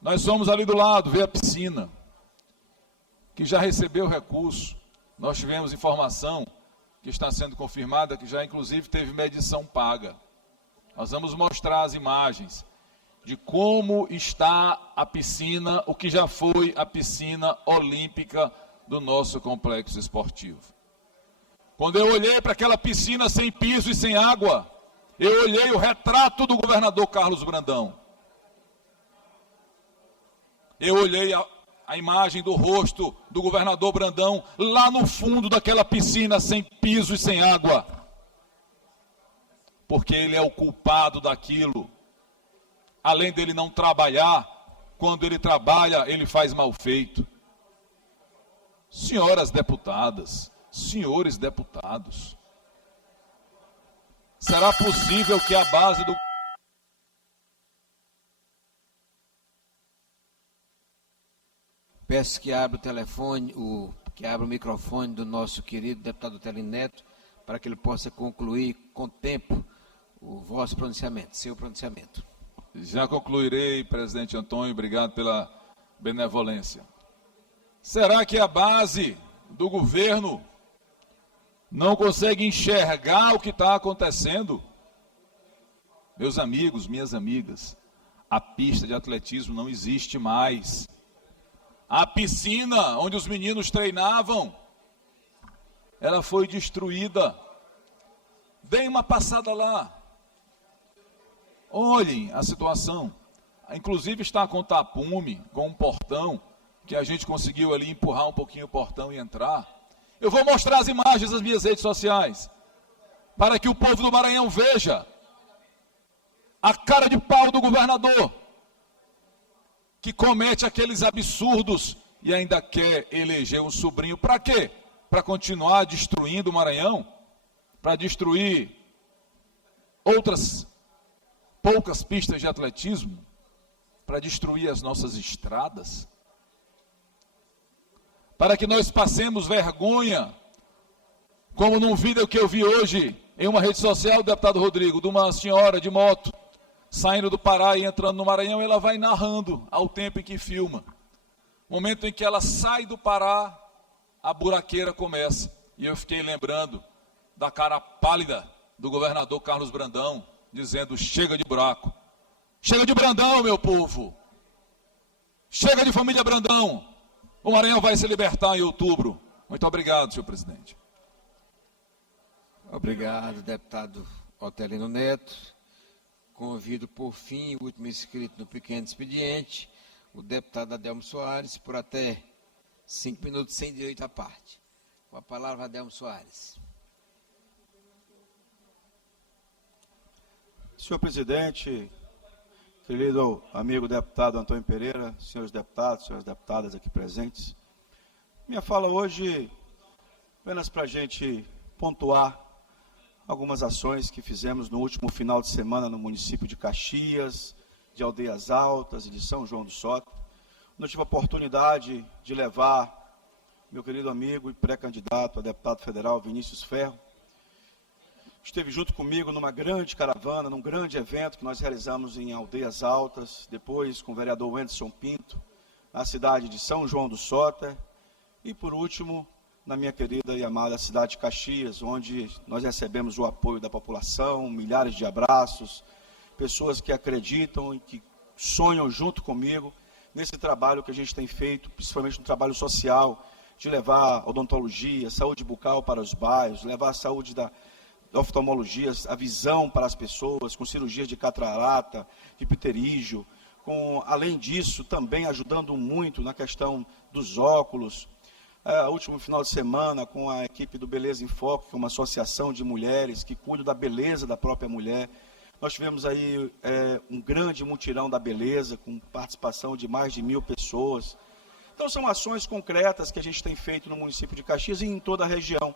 nós somos ali do lado, ver a piscina, que já recebeu recurso. Nós tivemos informação que está sendo confirmada, que já inclusive teve medição paga. Nós vamos mostrar as imagens de como está a piscina, o que já foi a piscina olímpica do nosso complexo esportivo. Quando eu olhei para aquela piscina sem piso e sem água, eu olhei o retrato do governador Carlos Brandão. Eu olhei a imagem do rosto do governador Brandão lá no fundo daquela piscina sem piso e sem água. Porque ele é o culpado daquilo. Além dele não trabalhar, quando ele trabalha, ele faz mal feito. Senhoras deputadas, senhores deputados, será possível que a base do... Peço que abra o telefone, que abra o microfone do nosso querido deputado Otelino Neto, para que ele possa concluir com tempo o vosso pronunciamento, seu pronunciamento. Já concluirei, presidente Antônio, obrigado pela benevolência. Será que a base do governo não consegue enxergar o que está acontecendo? Meus amigos, minhas amigas, a pista de atletismo não existe mais. A piscina onde os meninos treinavam, ela foi destruída. Deem uma passada lá. Olhem a situação. Inclusive está com tapume, com um portão, que a gente conseguiu ali empurrar um pouquinho o portão e entrar. Eu vou mostrar as imagens nas minhas redes sociais, para que o povo do Maranhão veja a cara de pau do governador, que comete aqueles absurdos e ainda quer eleger um sobrinho. Para quê? Para continuar destruindo o Maranhão? Para destruir outras poucas pistas de atletismo? Para destruir as nossas estradas? Para que nós passemos vergonha, como num vídeo que eu vi hoje em uma rede social, o deputado Rodrigo, de uma senhora de moto, saindo do Pará e entrando no Maranhão, ela vai narrando ao tempo em que filma. Momento em que ela sai do Pará, a buraqueira começa. E eu fiquei lembrando da cara pálida do governador Carlos Brandão, dizendo: chega de buraco. Chega de Brandão, meu povo. Chega de família Brandão. O Maranhão vai se libertar em outubro. Muito obrigado, senhor presidente. Obrigado, deputado Otelino Neto. Convido, por fim, o último inscrito no pequeno expediente, o deputado Adelmo Soares, por até 5 minutos, sem direito à parte. Com a palavra, Adelmo Soares. Senhor presidente, querido amigo deputado Antônio Pereira, senhores deputados, senhoras deputadas aqui presentes, minha fala hoje apenas para a gente pontuar algumas ações que fizemos no último final de semana no município de Caxias, de Aldeias Altas e de São João do Soto. Eu tive a oportunidade de levar meu querido amigo e pré-candidato a deputado federal, Vinícius Ferro. Esteve junto comigo numa grande caravana, num grande evento que nós realizamos em Aldeias Altas, depois com o vereador Wenderson Pinto, na cidade de São João do Soter, e por último, na minha querida e amada cidade de Caxias, onde nós recebemos o apoio da população, milhares de abraços, pessoas que acreditam e que sonham junto comigo nesse trabalho que a gente tem feito, principalmente no trabalho social, de levar odontologia, saúde bucal para os bairros, levar a saúde da oftalmologia, a visão para as pessoas, com cirurgias de catarata, de pterígio, além disso, também ajudando muito na questão dos óculos. Último final de semana, com a equipe do Beleza em Foco, que é uma associação de mulheres que cuida da beleza da própria mulher. Nós tivemos aí um grande mutirão da beleza, com participação de mais de 1.000 pessoas. Então, são ações concretas que a gente tem feito no município de Caxias e em toda a região.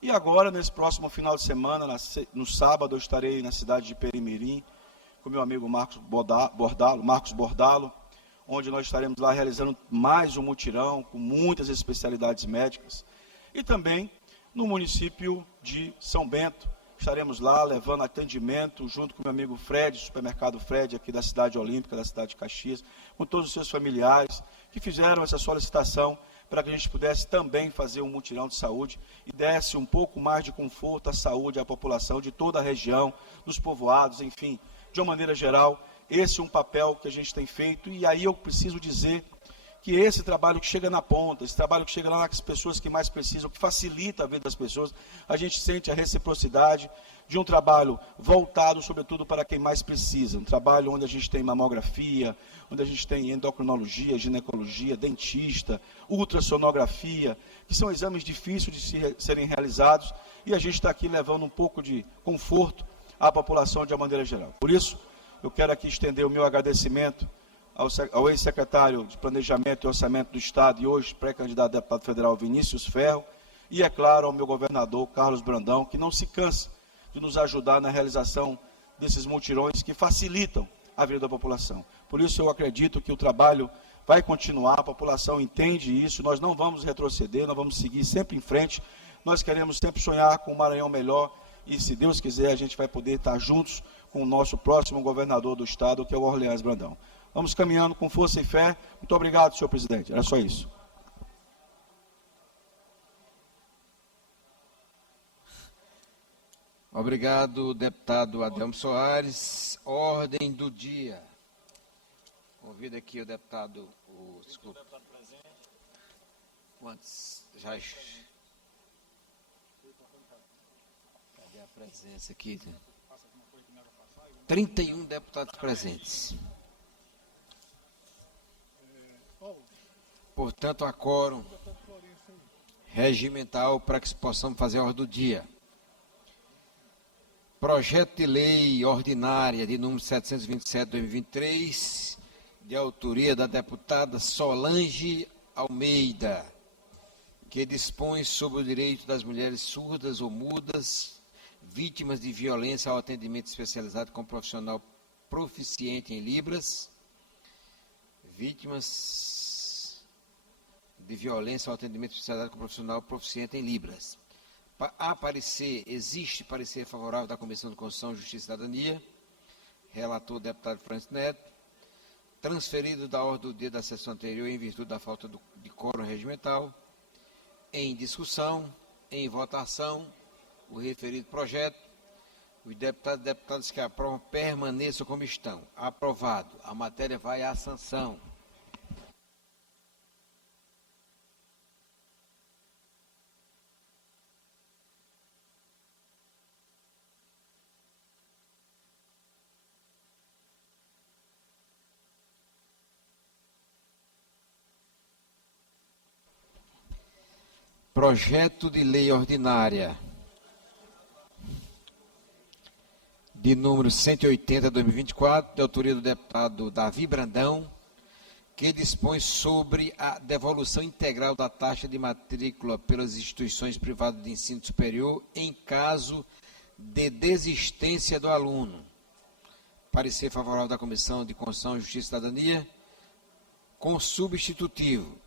E agora, nesse próximo final de semana, no sábado, eu estarei na cidade de Perimirim, com meu amigo Marcos Bordalo, onde nós estaremos lá realizando mais um mutirão com muitas especialidades médicas. E também no município de São Bento, estaremos lá levando atendimento junto com meu amigo Fred, supermercado Fred, aqui da cidade olímpica, da cidade de Caxias, com todos os seus familiares que fizeram essa solicitação para que a gente pudesse também fazer um mutirão de saúde e desse um pouco mais de conforto à saúde à população de toda a região, dos povoados, enfim, de uma maneira geral. Esse é um papel que a gente tem feito, e aí eu preciso dizer que esse trabalho que chega na ponta, esse trabalho que chega lá nas pessoas que mais precisam, que facilita a vida das pessoas, a gente sente a reciprocidade de um trabalho voltado, sobretudo, para quem mais precisa. Um trabalho onde a gente tem mamografia, onde a gente tem endocrinologia, ginecologia, dentista, ultrassonografia, que são exames difíceis de serem realizados, e a gente está aqui levando um pouco de conforto à população de uma maneira geral. Por isso, eu quero aqui estender o meu agradecimento ao ex-secretário de Planejamento e Orçamento do Estado e hoje pré-candidato a deputado federal Vinícius Ferro, e, é claro, ao meu governador Carlos Brandão, que não se cansa de nos ajudar na realização desses mutirões que facilitam a vida da população. Por isso eu acredito que o trabalho vai continuar, a população entende isso, nós não vamos retroceder, nós vamos seguir sempre em frente, nós queremos sempre sonhar com um Maranhão melhor, e se Deus quiser a gente vai poder estar juntos com o nosso próximo governador do estado, que é o Orleans Brandão. Vamos caminhando com força e fé. Muito obrigado, senhor presidente. Era só isso. Obrigado, deputado Adelmo Soares. Ordem do dia. Convido aqui o deputado... Desculpa. Quantos? Já... Cadê a presença aqui? 31 deputados presentes. Portanto, há quórum regimental para que possamos fazer a ordem do dia. Projeto de lei ordinária de número 727/2023, de autoria da deputada Solange Almeida, que dispõe sobre o direito das mulheres surdas ou mudas, vítimas de violência ao atendimento especializado com profissional proficiente em Libras, vítimas de violência ao atendimento especializado com profissional proficiente em Libras. Existe parecer favorável da Comissão de Constituição, Justiça e Cidadania, relator o deputado Francis Neto, transferido da ordem do dia da sessão anterior em virtude da falta de quórum regimental, em discussão, em votação, o referido projeto. Os deputados e deputadas que aprovam permaneçam como estão. Aprovado. A matéria vai à sanção. Projeto de lei ordinária de número 180/2024, de autoria do deputado Davi Brandão, que dispõe sobre a devolução integral da taxa de matrícula pelas instituições privadas de ensino superior em caso de desistência do aluno. Parecer favorável da Comissão de Constituição, Justiça e Cidadania, com substitutivo.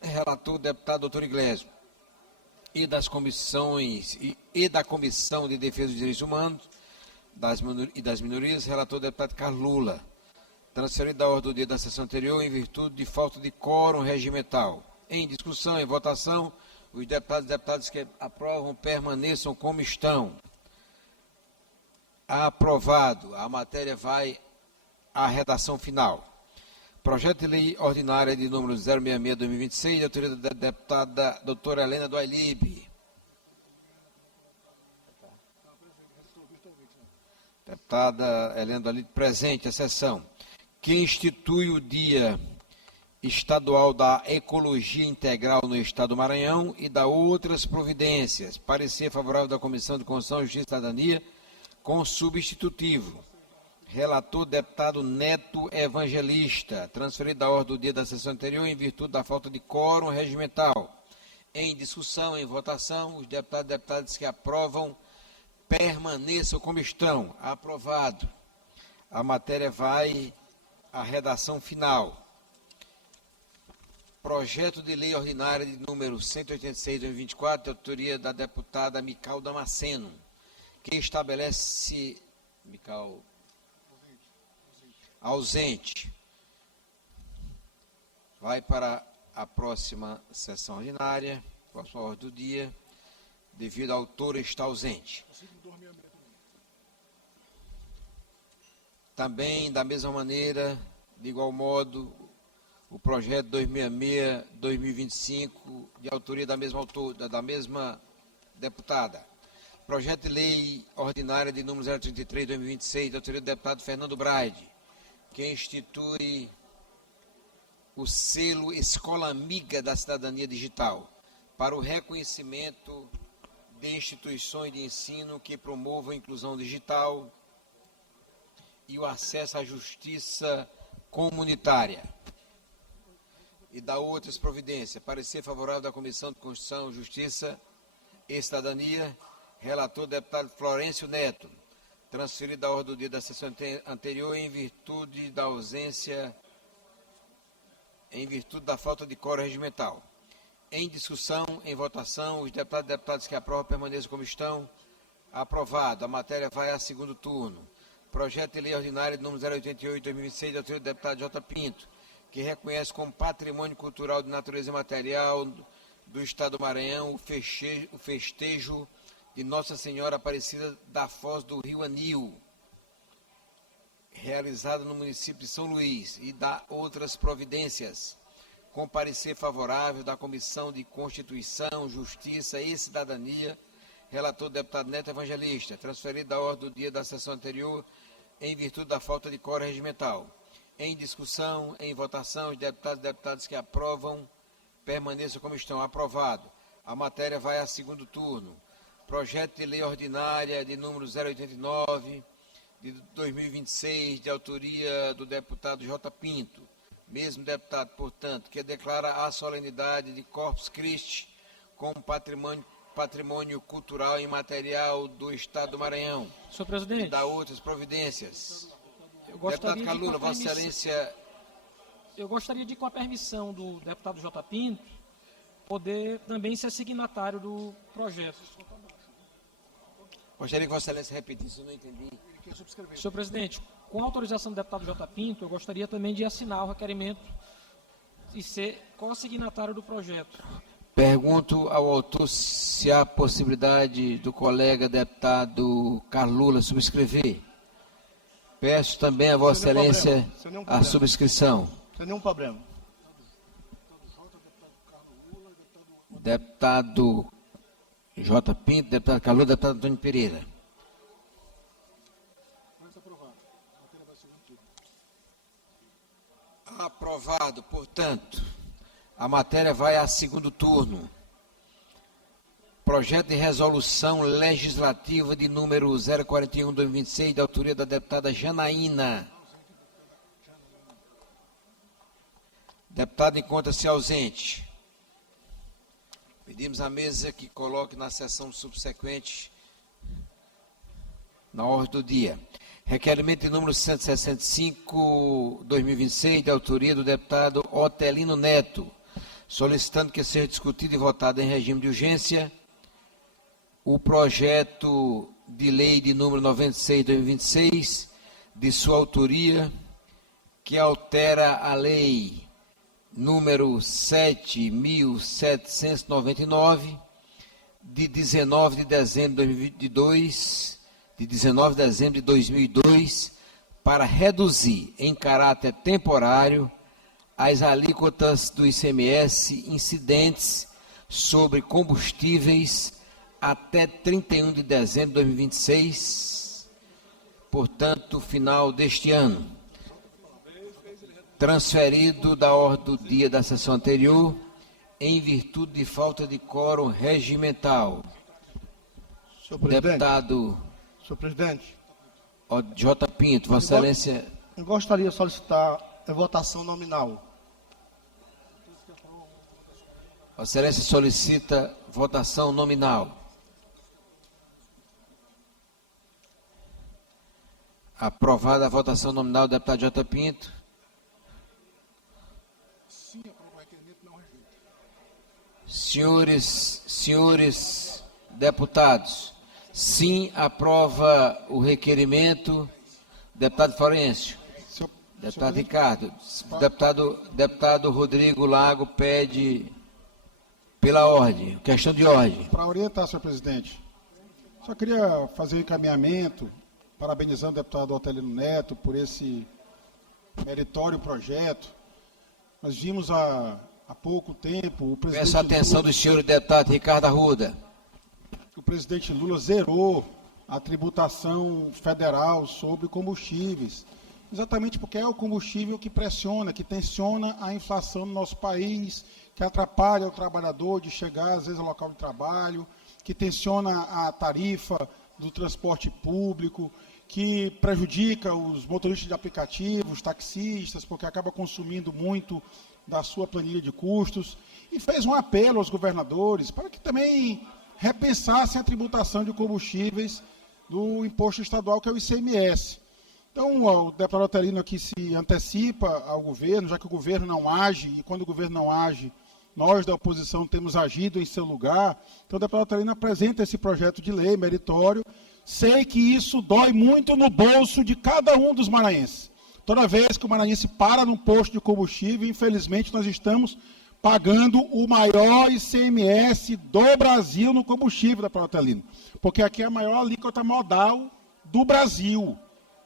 Relator o deputado doutor Iglesias. E das comissões e da Comissão de Defesa dos Direitos Humanos e das Minorias, relator o deputado Carlos Lula. Transferido da ordem do dia da sessão anterior em virtude de falta de quórum regimental. Em discussão, em votação, os deputados e deputadas que aprovam permaneçam como estão. Aprovado. A matéria vai à redação final. Projeto de lei ordinária de número 066/2026, de autoria da deputada doutora Helena do Ailib. Deputada Helena do Ailib, presente a sessão. Que institui o Dia Estadual da Ecologia Integral no Estado do Maranhão e da outras providências. Parecer favorável da Comissão de Constituição, Justiça e Cidadania, com substitutivo. Relator, deputado Neto Evangelista, transferido da ordem do dia da sessão anterior em virtude da falta de quórum regimental. Em discussão, em votação, os deputados e deputadas que aprovam permaneçam como estão. Aprovado. A matéria vai à redação final. Projeto de lei ordinária de número 186/2024, de autoria da deputada Mical Damasceno, que estabelece... Mical... Ausente. Vai para a próxima sessão ordinária, próxima ordem do dia, devido ao autor estar ausente. Também, da mesma maneira, de igual modo, o projeto 266/2025, de autoria da mesma deputada. Projeto de lei ordinária de número 033/2026, de autoria do deputado Fernando Braide, que institui o selo Escola Amiga da Cidadania Digital, para o reconhecimento de instituições de ensino que promovam a inclusão digital e o acesso à justiça comunitária. E da outras providências. Parecer favorável da Comissão de Constituição, Justiça e Cidadania, relator deputado Florencio Neto, transferido da ordem do dia da sessão anterior em virtude da ausência, em virtude da falta de quórum regimental. Em discussão, em votação, os deputados e deputadas que aprovam permaneçam como estão. Aprovado. A matéria vai a segundo turno. Projeto de lei ordinária de número 088/2026, de autoria do deputado J. Pinto, que reconhece como patrimônio cultural de natureza imaterial do Estado do Maranhão o festejo de Nossa Senhora Aparecida da Foz do Rio Anil, realizado no município de São Luís, e da outras providências, com parecer favorável da Comissão de Constituição, Justiça e Cidadania, relator deputado Neto Evangelista, transferido da ordem do dia da sessão anterior em virtude da falta de quórum regimental. Em discussão, em votação, os deputados e deputadas que aprovam permaneçam como estão. Aprovado. A matéria vai a segundo turno. Projeto de lei ordinária de número 089 de 2026, de autoria do deputado J. Pinto, mesmo deputado, portanto, que declara a solenidade de Corpus Christi como patrimônio cultural e imaterial do Estado do Maranhão. Senhor presidente. E da outras providências. Deputado Calula, Vossa Excelência. Eu gostaria de, com a permissão do deputado J. Pinto, poder também ser signatário do projeto. Gostaria que Vossa Excelência repetisse, eu não entendi. Senhor presidente, com a autorização do deputado J. Pinto, eu gostaria também de assinar o requerimento e ser co-signatário do projeto. Pergunto ao autor se há possibilidade do colega deputado Carlos Lula subscrever. Peço também a Vossa Excelência a subscrição. Sem nenhum problema. Deputado J. Pinto, deputado Carlos Lula, deputado Antônio Pereira. Aprovado, portanto, a matéria vai a segundo turno. Projeto de resolução legislativa de número 041/2026, de autoria da deputada Janaína. Deputado encontra-se ausente. Pedimos à mesa que coloque na sessão subsequente, na ordem do dia. Requerimento de número 165/2026, de autoria do deputado Otelino Neto, solicitando que seja discutido e votado em regime de urgência o projeto de lei de número 96 de 2026, de sua autoria, que altera a lei número 7.799, de 19 de dezembro de 2002, para reduzir em caráter temporário as alíquotas do ICMS incidentes sobre combustíveis até 31 de dezembro de 2026, portanto, final deste ano. Transferido da ordem do dia da sessão anterior, em virtude de falta de quórum regimental. Senhor presidente. Deputado Senhor presidente. J. Pinto, Vossa Excelência. Eu gostaria de solicitar a votação nominal. Vossa Excelência solicita votação nominal. Aprovada a votação nominal do deputado J. Pinto. Senhores deputados, sim, aprova o requerimento. Deputado Florencio. Deputado Ricardo. Deputado Rodrigo Lago pede pela ordem, questão de ordem. Para orientar, senhor presidente, só queria fazer um encaminhamento, parabenizando o deputado Otelino Neto por esse meritório projeto. Nós vimos há pouco tempo o presidente Peço a atenção do senhor deputado Ricardo Arruda. O presidente Lula zerou a tributação federal sobre combustíveis, exatamente porque é o combustível que pressiona, que tensiona a inflação no nosso país, que atrapalha o trabalhador de chegar, às vezes, ao local de trabalho, que tensiona a tarifa do transporte público, que prejudica os motoristas de aplicativos, taxistas, porque acaba consumindo muito da sua planilha de custos, e fez um apelo aos governadores para que também repensassem a tributação de combustíveis do imposto estadual, que é o ICMS. Então, o deputado Otelino aqui se antecipa ao governo, já que o governo não age, e quando o governo não age, nós da oposição temos agido em seu lugar. Então, o deputado Otelino apresenta esse projeto de lei meritório. Sei que isso dói muito no bolso de cada um dos maranhenses. Toda vez que o maranhense para num posto de combustível, infelizmente, nós estamos pagando o maior ICMS do Brasil no combustível, deputado Otelino, porque aqui é a maior alíquota modal do Brasil.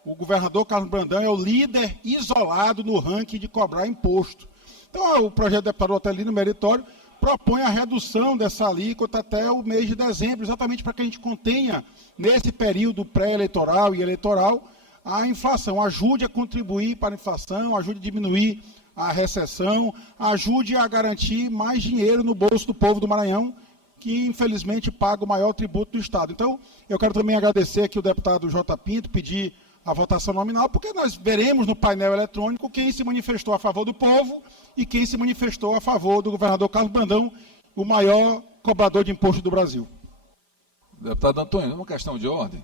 O governador Carlos Brandão é o líder isolado no ranking de cobrar imposto. Então, o projeto do deputado Otelino meritório propõe a redução dessa alíquota até o mês de dezembro, exatamente para que a gente contenha, nesse período pré-eleitoral e eleitoral, a inflação, ajude a contribuir para a inflação, ajude a diminuir a recessão, ajude a garantir mais dinheiro no bolso do povo do Maranhão, que infelizmente paga o maior tributo do Estado. Então, eu quero também agradecer aqui o deputado J. Pinto, pedir a votação nominal, porque nós veremos no painel eletrônico quem se manifestou a favor do povo e quem se manifestou a favor do governador Carlos Brandão, o maior cobrador de imposto do Brasil. Deputado Antônio, uma questão de ordem,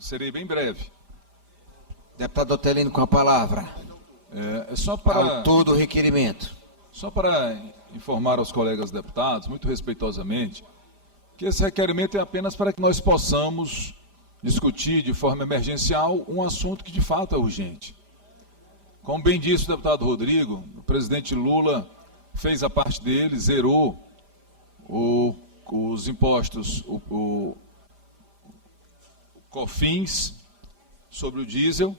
serei bem breve. Deputado Otelino com a palavra. Só para autor do requerimento. Só para informar aos colegas deputados, muito respeitosamente, que esse requerimento é apenas para que nós possamos discutir de forma emergencial um assunto que de fato é urgente. Como bem disse o deputado Rodrigo, o presidente Lula fez a parte dele, zerou os impostos, o COFINS sobre o diesel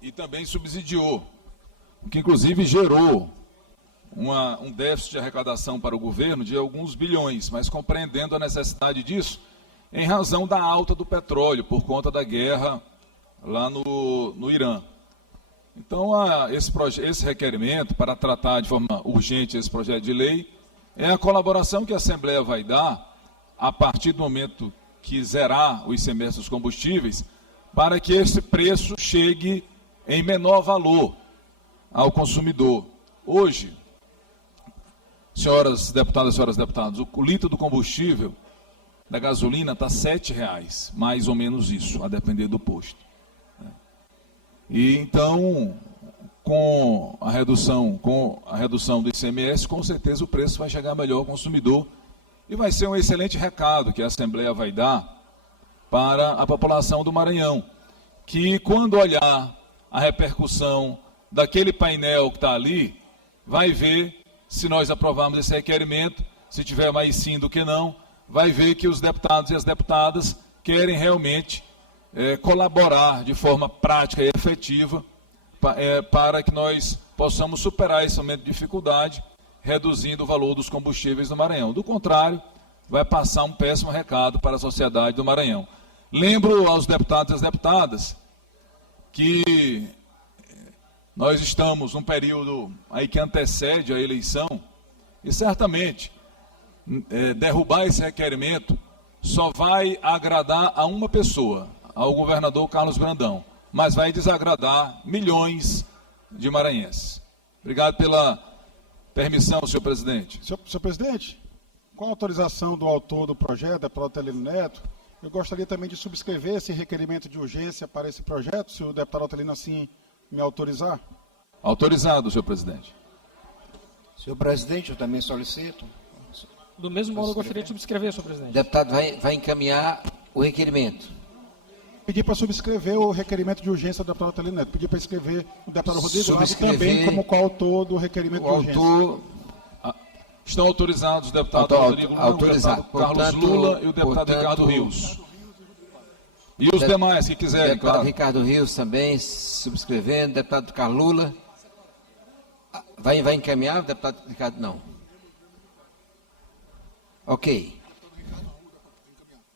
e também subsidiou, o que inclusive gerou um déficit de arrecadação para o governo de alguns bilhões, mas compreendendo a necessidade disso, em razão da alta do petróleo, por conta da guerra lá no Irã. Então, esse requerimento, para tratar de forma urgente esse projeto de lei, é a colaboração que a Assembleia vai dar, a partir do momento que zerar o ICMS dos combustíveis, para que esse preço chegue em menor valor ao consumidor. Hoje, senhoras deputadas e senhores deputados, o litro do combustível da gasolina está R$ 7,00, mais ou menos isso, a depender do posto. E então, com a redução do ICMS, com certeza o preço vai chegar melhor ao consumidor e vai ser um excelente recado que a Assembleia vai dar para a população do Maranhão, que quando olhar a repercussão daquele painel que está ali, vai ver, se nós aprovarmos esse requerimento, se tiver mais sim do que não, vai ver que os deputados e as deputadas querem realmente colaborar de forma prática e efetiva para que nós possamos superar esse momento de dificuldade, reduzindo o valor dos combustíveis no Maranhão. Do contrário, vai passar um péssimo recado para a sociedade do Maranhão. Lembro aos deputados e às deputadas que nós estamos num período aí que antecede a eleição e certamente derrubar esse requerimento só vai agradar a uma pessoa, ao governador Carlos Brandão, mas vai desagradar milhões de maranhenses. Obrigado pela permissão, senhor presidente. Senhor presidente, com a autorização do autor do projeto, deputado Otelino Neto, eu gostaria também de subscrever esse requerimento de urgência para esse projeto, se o deputado Otelino assim me autorizar. Autorizado, senhor presidente. Senhor presidente, eu também solicito. Do mesmo modo, eu gostaria de subscrever, senhor presidente. O deputado vai encaminhar o requerimento. Pedi para subscrever o requerimento de urgência do deputado Otelino Neto. Pedi para escrever o deputado Rodrigo Lago também como coautor do requerimento de urgência. Estão autorizados o deputado Rodrigo Lula, o deputado Carlos Lula e o deputado Ricardo Rios. E os demais que quiserem, deputado claro. Ricardo Rios também subscrevendo, deputado Carlos Lula. Vai encaminhar o deputado Ricardo? Não. Ok.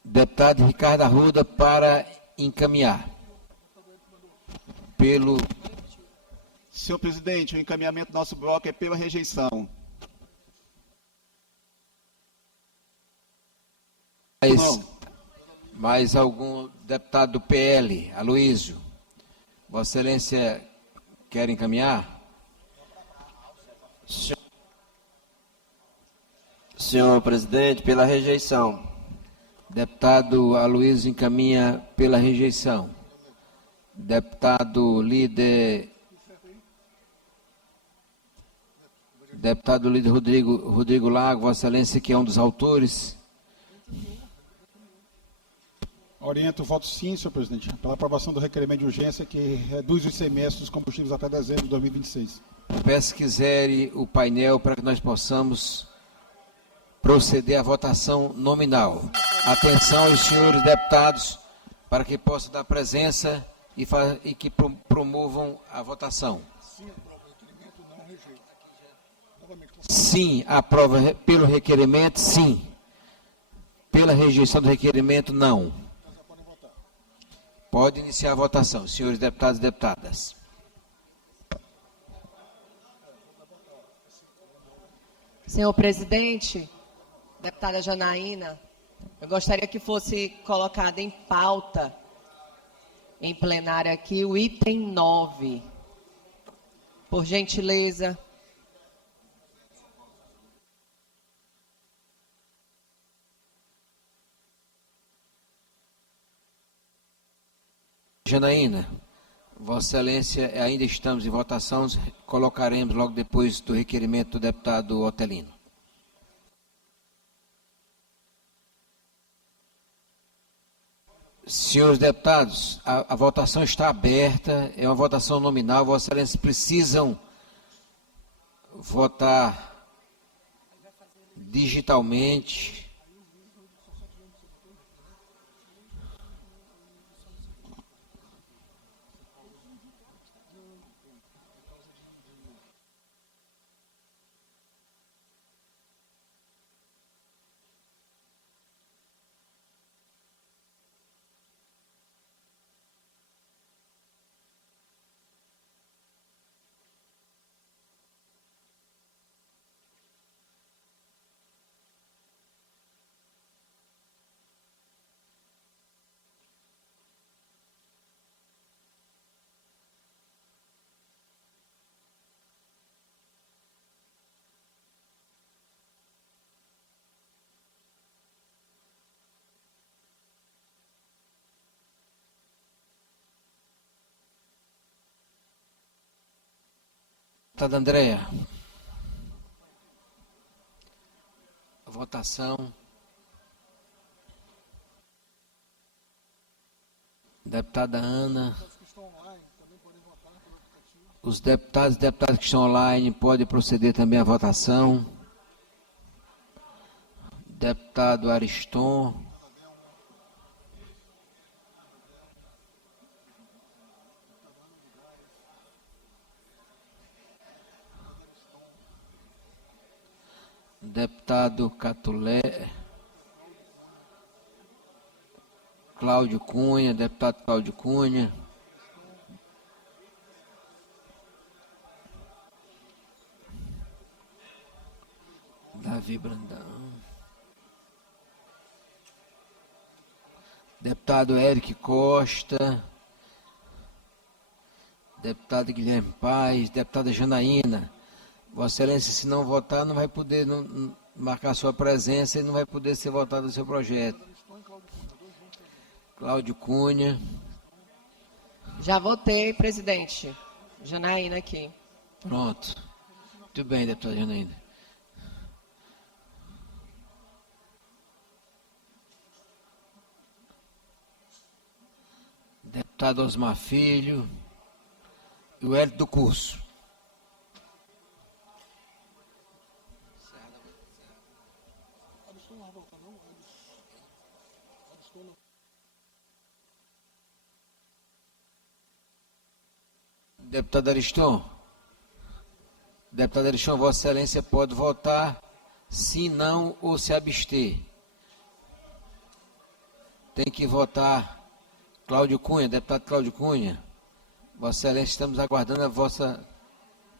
Deputado Ricardo Arruda para encaminhar. Senhor presidente, o encaminhamento do nosso bloco é pela rejeição. Mais algum deputado do PL, Aloísio? Vossa Excelência quer encaminhar? Senhor presidente, pela rejeição. Deputado Aloísio encaminha pela rejeição. Deputado líder Rodrigo Lago, Vossa Excelência, que é um dos autores. Oriento o voto sim, senhor presidente, pela aprovação do requerimento de urgência que reduz o ICMS dos combustíveis até dezembro de 2026. Peço que zere o painel para que nós possamos proceder à votação nominal. Atenção aos senhores deputados para que possam dar presença e que promovam a votação. Sim, aprova pelo requerimento, sim. Pela rejeição do requerimento, não. Pode iniciar a votação, senhores deputados e deputadas. Senhor presidente, deputada Janaína, eu gostaria que fosse colocado em pauta, em plenário aqui, o item 9. Por gentileza. Janaína, Vossa Excelência, ainda estamos em votação, colocaremos logo depois do requerimento do deputado Otelino. Senhores deputados, a votação está aberta, é uma votação nominal, Vossa Excelência precisam votar digitalmente. Deputada Andréa. Votação. Deputada Ana. Os deputados e deputadas que estão online podem proceder também à votação. Deputado Ariston. Deputado Catulé. Cláudio Cunha, deputado Cláudio Cunha. Davi Brandão. Deputado Eric Costa. Deputado Guilherme Paes, deputada Janaína. Vossa Excelência, se não votar, não vai poder marcar sua presença e não vai poder ser votado o seu projeto. Cláudio Cunha. Já votei, presidente. Janaína aqui. Pronto. Muito bem, deputada Janaína. Deputado Osmar Filho. E o Hélio do Curso. Deputado Ariston. Deputado Ariston, Vossa Excelência pode votar sim, não ou se abster. Tem que votar Cláudio Cunha, deputado Cláudio Cunha. Vossa Excelência, estamos aguardando a vossa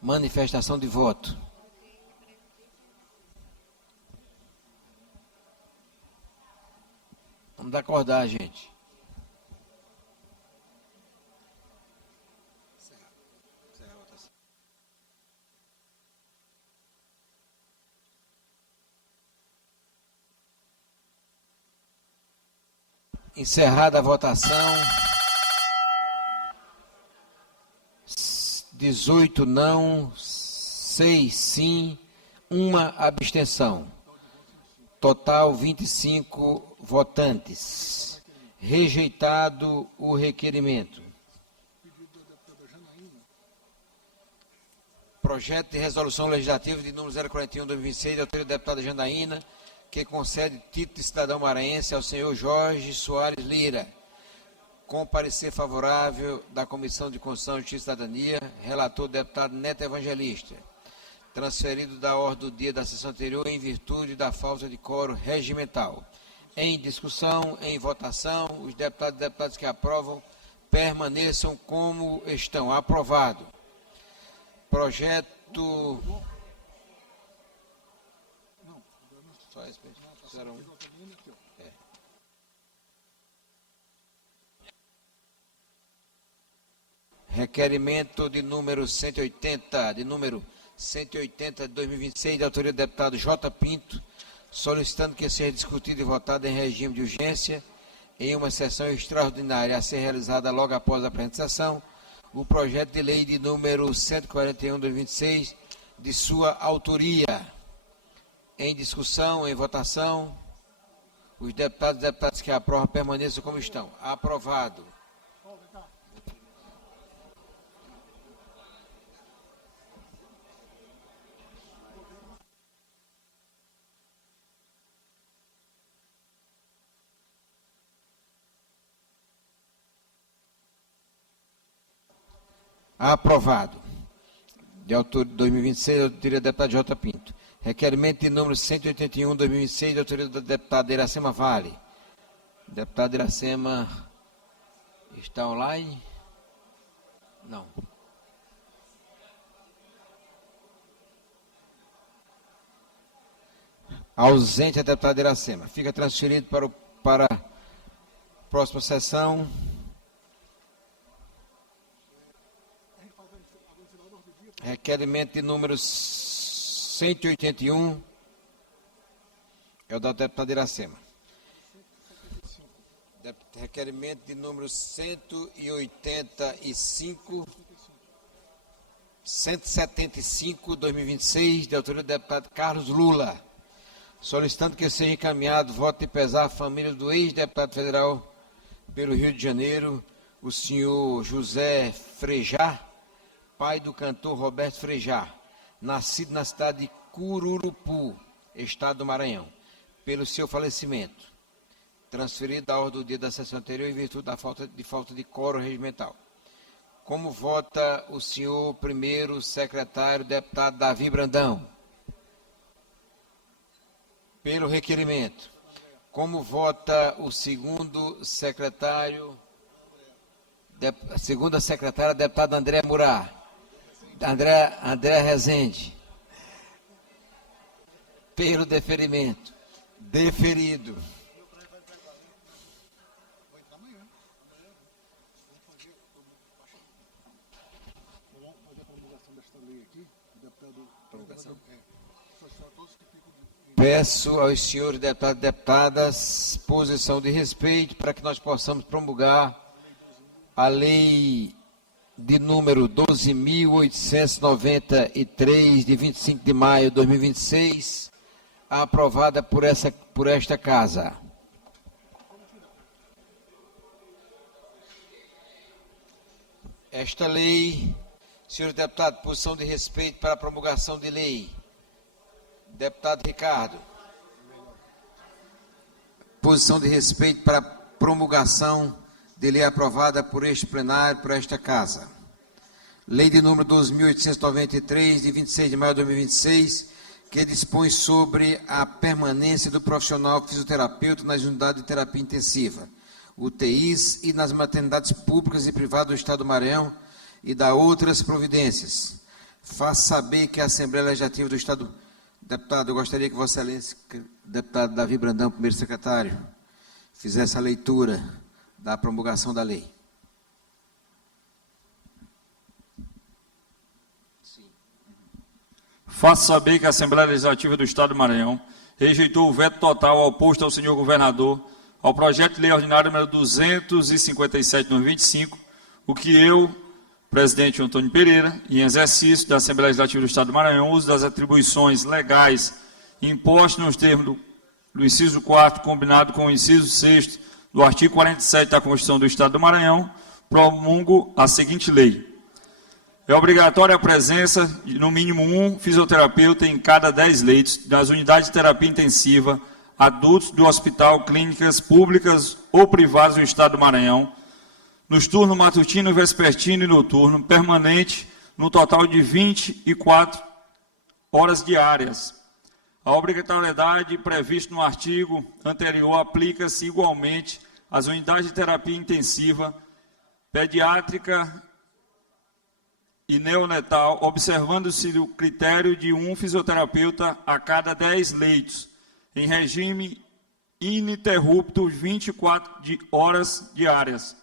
manifestação de voto. Vamos acordar, gente. Encerrada a votação. 18 não, 6 sim, 1 abstenção. Total 25 votantes. Rejeitado o requerimento. Projeto de resolução legislativa de número 041/2026, de autoria da deputada Janaína, que concede título de cidadão maranhense ao senhor Jorge Soares Lira, com parecer favorável da Comissão de Constituição, Justiça e Cidadania, relator deputado Neto Evangelista, transferido da ordem do dia da sessão anterior em virtude da falta de quórum regimental. Em discussão, em votação, os deputados e deputadas que aprovam permaneçam como estão. Aprovado. Projeto... Requerimento de número 180, de 2026, de autoria do deputado J. Pinto, solicitando que seja discutido e votado em regime de urgência, em uma sessão extraordinária a ser realizada logo após a apresentação, o projeto de lei de número 141/2026, de sua autoria. Em discussão, em votação, os deputados e deputadas que aprovam permaneçam como estão. Aprovado. Aprovado. De autoria de 2026, de autoria do deputado J. Pinto. Requerimento de número 181/2026, de autoria da deputada Iracema Vale. Deputada Iracema está online? Não. Ausente a deputada Iracema. Fica transferido para a próxima sessão. Requerimento de número 181, é o da deputada Iracema. Requerimento de número 185, 175/2026, de autoria do deputado Carlos Lula, solicitando que seja encaminhado voto de pesar à família do ex-deputado federal pelo Rio de Janeiro, o senhor José Frejá, pai do cantor Roberto Frejá, nascido na cidade de Cururupu, estado do Maranhão, pelo seu falecimento, transferido da ordem do dia da sessão anterior em virtude da falta de quórum regimental. Como vota o senhor primeiro secretário, deputado Davi Brandão? Pelo requerimento. Como vota o segundo secretário, segunda secretária, deputada André Murá? André Rezende. Pelo deferimento. Deferido. Peço aos senhores deputados e deputadas posição de respeito para que nós possamos promulgar a lei de número 12.893, de 25 de maio de 2026, aprovada por esta casa. Esta lei, senhores deputados, posição de respeito para a promulgação de lei. Deputado Ricardo. Posição de respeito para a promulgação de lei aprovada por este plenário, por esta casa. Lei de número 12.893, de 26 de maio de 2026, que dispõe sobre a permanência do profissional fisioterapeuta nas unidades de terapia intensiva, UTIs, e nas maternidades públicas e privadas do Estado do Maranhão, e da outras providências. Faço saber que a Assembleia Legislativa do Estado... Deputado, eu gostaria que Vossa Excelência, deputado Davi Brandão, primeiro secretário, fizesse a leitura da promulgação da lei. Faço saber que a Assembleia Legislativa do Estado do Maranhão rejeitou o veto total ao posto ao senhor governador ao projeto de lei ordinário número 257/2025, o que eu, presidente Antônio Pereira, em exercício da Assembleia Legislativa do Estado do Maranhão, uso das atribuições legais impostas nos termos do inciso 4º, combinado com o inciso 6º do artigo 47 da Constituição do Estado do Maranhão, promulgo a seguinte lei. É obrigatória a presença de, no mínimo, um fisioterapeuta em cada 10 leitos das unidades de terapia intensiva adultos do hospital, clínicas públicas ou privadas do Estado do Maranhão, nos turnos matutino, vespertino e noturno, permanente, no total de 24 horas diárias. A obrigatoriedade prevista no artigo anterior aplica-se igualmente às unidades de terapia intensiva, pediátrica e neonatal, observando-se o critério de um fisioterapeuta a cada 10 leitos, em regime ininterrupto, 24 horas diárias.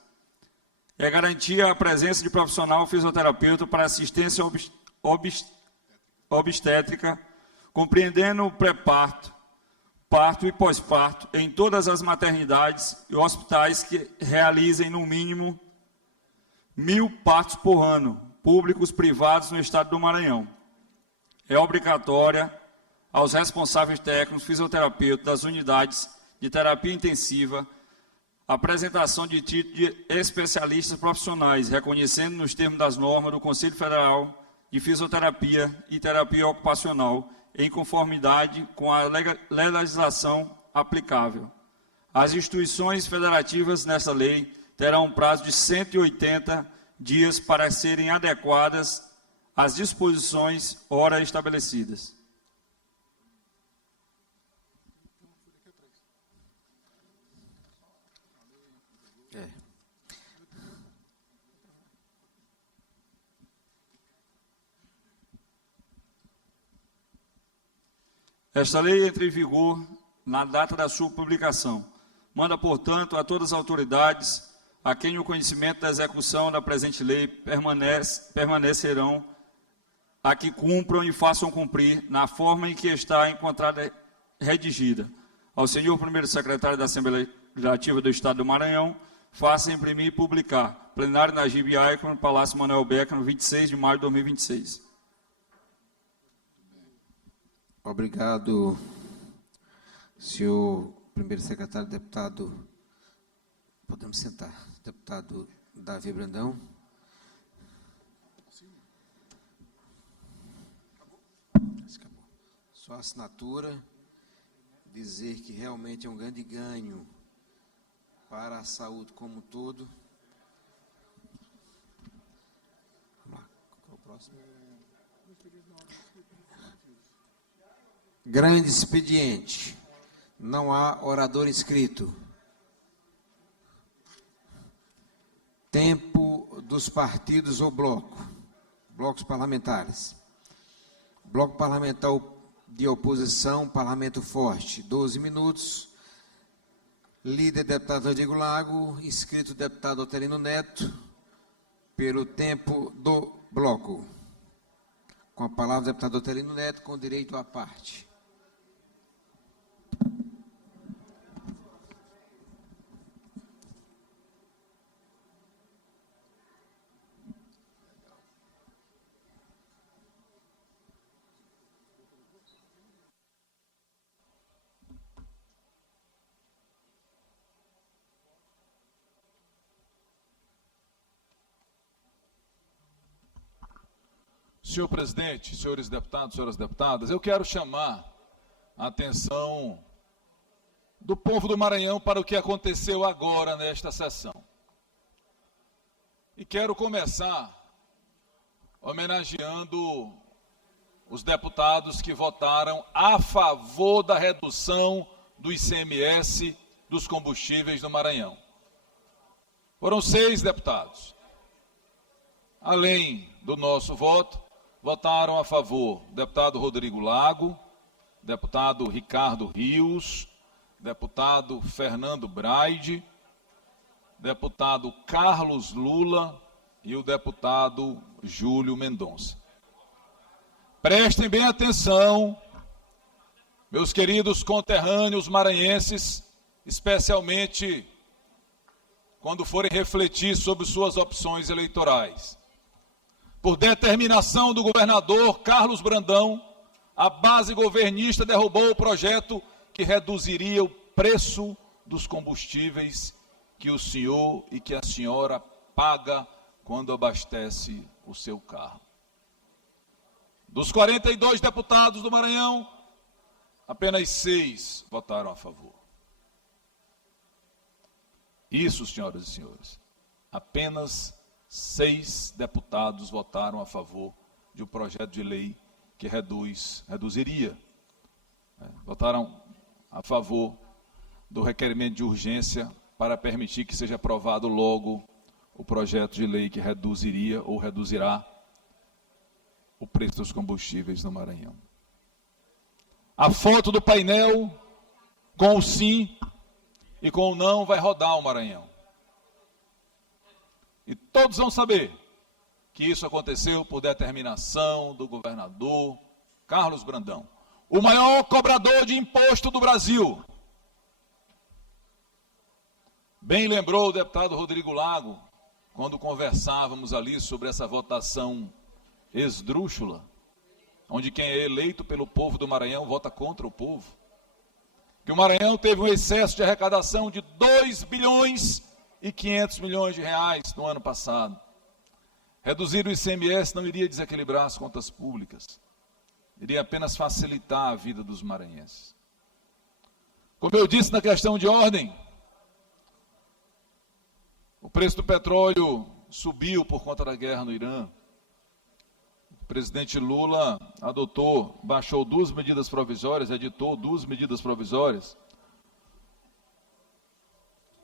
É garantia a presença de profissional fisioterapeuta para assistência obstétrica, compreendendo o pré-parto, parto e pós-parto, em todas as maternidades e hospitais que realizem no mínimo 1.000 partos por ano, públicos, privados no Estado do Maranhão. É obrigatória aos responsáveis técnicos fisioterapeutas das unidades de terapia intensiva a apresentação de título de especialistas profissionais, reconhecendo nos termos das normas do Conselho Federal de Fisioterapia e Terapia Ocupacional, em conformidade com a legislação aplicável. As instituições federativas nessa lei terão um prazo de 180 dias para serem adequadas às disposições ora estabelecidas. Esta lei entra em vigor na data da sua publicação. Manda, portanto, a todas as autoridades a quem o conhecimento da execução da presente lei permanecerão a que cumpram e façam cumprir na forma em que está encontrada redigida. Ao senhor primeiro secretário da Assembleia Legislativa do Estado do Maranhão, faça imprimir e publicar, plenário Najib Aickman, no Palácio Manuel Becker, no 26 de maio de 2026. Obrigado, senhor primeiro secretário, deputado. Podemos sentar. Deputado Davi Brandão. Sua assinatura, dizer que realmente é um grande ganho para a saúde como um todo. Vamos lá, qual é o próximo? Grande expediente. Não há orador inscrito. Tempo dos partidos ou blocos parlamentares. Bloco parlamentar de oposição, Parlamento Forte, 12 minutos. Líder, deputado Rodrigo Lago. Inscrito, deputado Otelino Neto. Pelo tempo do bloco. Com a palavra, deputado Otelino Neto, com direito à parte. Senhor presidente, senhores deputados, senhoras deputadas, eu quero chamar a atenção do povo do Maranhão para o que aconteceu agora nesta sessão. E quero começar homenageando os deputados que votaram a favor da redução do ICMS dos combustíveis no Maranhão. Foram 6 deputados. Além do nosso voto, votaram a favor deputado Rodrigo Lago, deputado Ricardo Rios, deputado Fernando Braide, deputado Carlos Lula e o deputado Júlio Mendonça. Prestem bem atenção, meus queridos conterrâneos maranhenses, especialmente quando forem refletir sobre suas opções eleitorais. Por determinação do governador Carlos Brandão, a base governista derrubou o projeto que reduziria o preço dos combustíveis que o senhor e que a senhora paga quando abastece o seu carro. Dos 42 deputados do Maranhão, apenas 6 votaram a favor. Isso, senhoras e senhores, apenas 6 deputados votaram a favor de um projeto de lei que reduziria. Votaram a favor do requerimento de urgência para permitir que seja aprovado logo o projeto de lei que reduziria ou reduzirá o preço dos combustíveis no Maranhão. A foto do painel com o sim e com o não vai rodar o Maranhão. E todos vão saber que isso aconteceu por determinação do governador Carlos Brandão, o maior cobrador de imposto do Brasil. Bem lembrou o deputado Rodrigo Lago, quando conversávamos ali sobre essa votação esdrúxula, onde quem é eleito pelo povo do Maranhão vota contra o povo, que o Maranhão teve um excesso de arrecadação de 2 bilhões e 500 milhões de reais no ano passado. Reduzir o ICMS não iria desequilibrar as contas públicas, iria apenas facilitar a vida dos maranhenses. Como eu disse na questão de ordem, o preço do petróleo subiu por conta da guerra no Irã. O presidente Lula baixou 2 medidas provisórias, editou 2 medidas provisórias.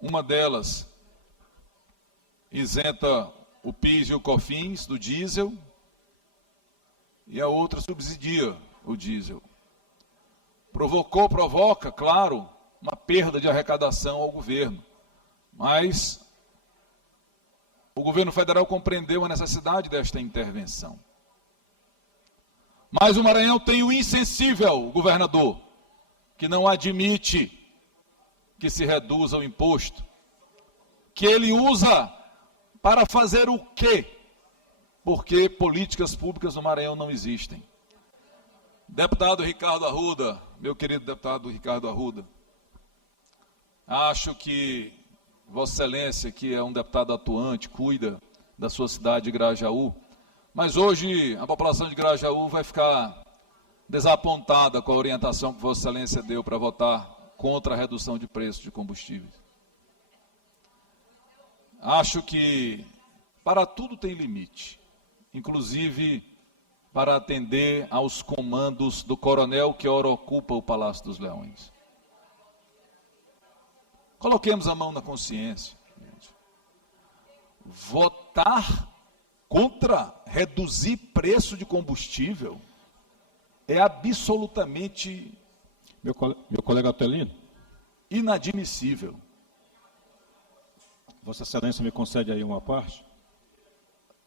Uma delas isenta o PIS e o COFINS do diesel e a outra subsidia o diesel. Provoca, claro, uma perda de arrecadação ao governo, mas o governo federal compreendeu a necessidade desta intervenção. Mas o Maranhão tem o insensível governador, que não admite que se reduza o imposto, que ele usa Para fazer o quê? Porque políticas públicas no Maranhão não existem. Deputado Ricardo Arruda, meu querido deputado Ricardo Arruda, acho que Vossa Excelência, que é um deputado atuante, cuida da sua cidade de Grajaú, mas hoje a população de Grajaú vai ficar desapontada com a orientação que Vossa Excelência deu para votar contra a redução de preços de combustíveis. Acho que para tudo tem limite, inclusive para atender aos comandos do coronel que ora ocupa o Palácio dos Leões. Coloquemos a mão na consciência. Votar contra reduzir preço de combustível é absolutamente, meu colega Otelino, inadmissível. Vossa Excelência me concede aí uma parte?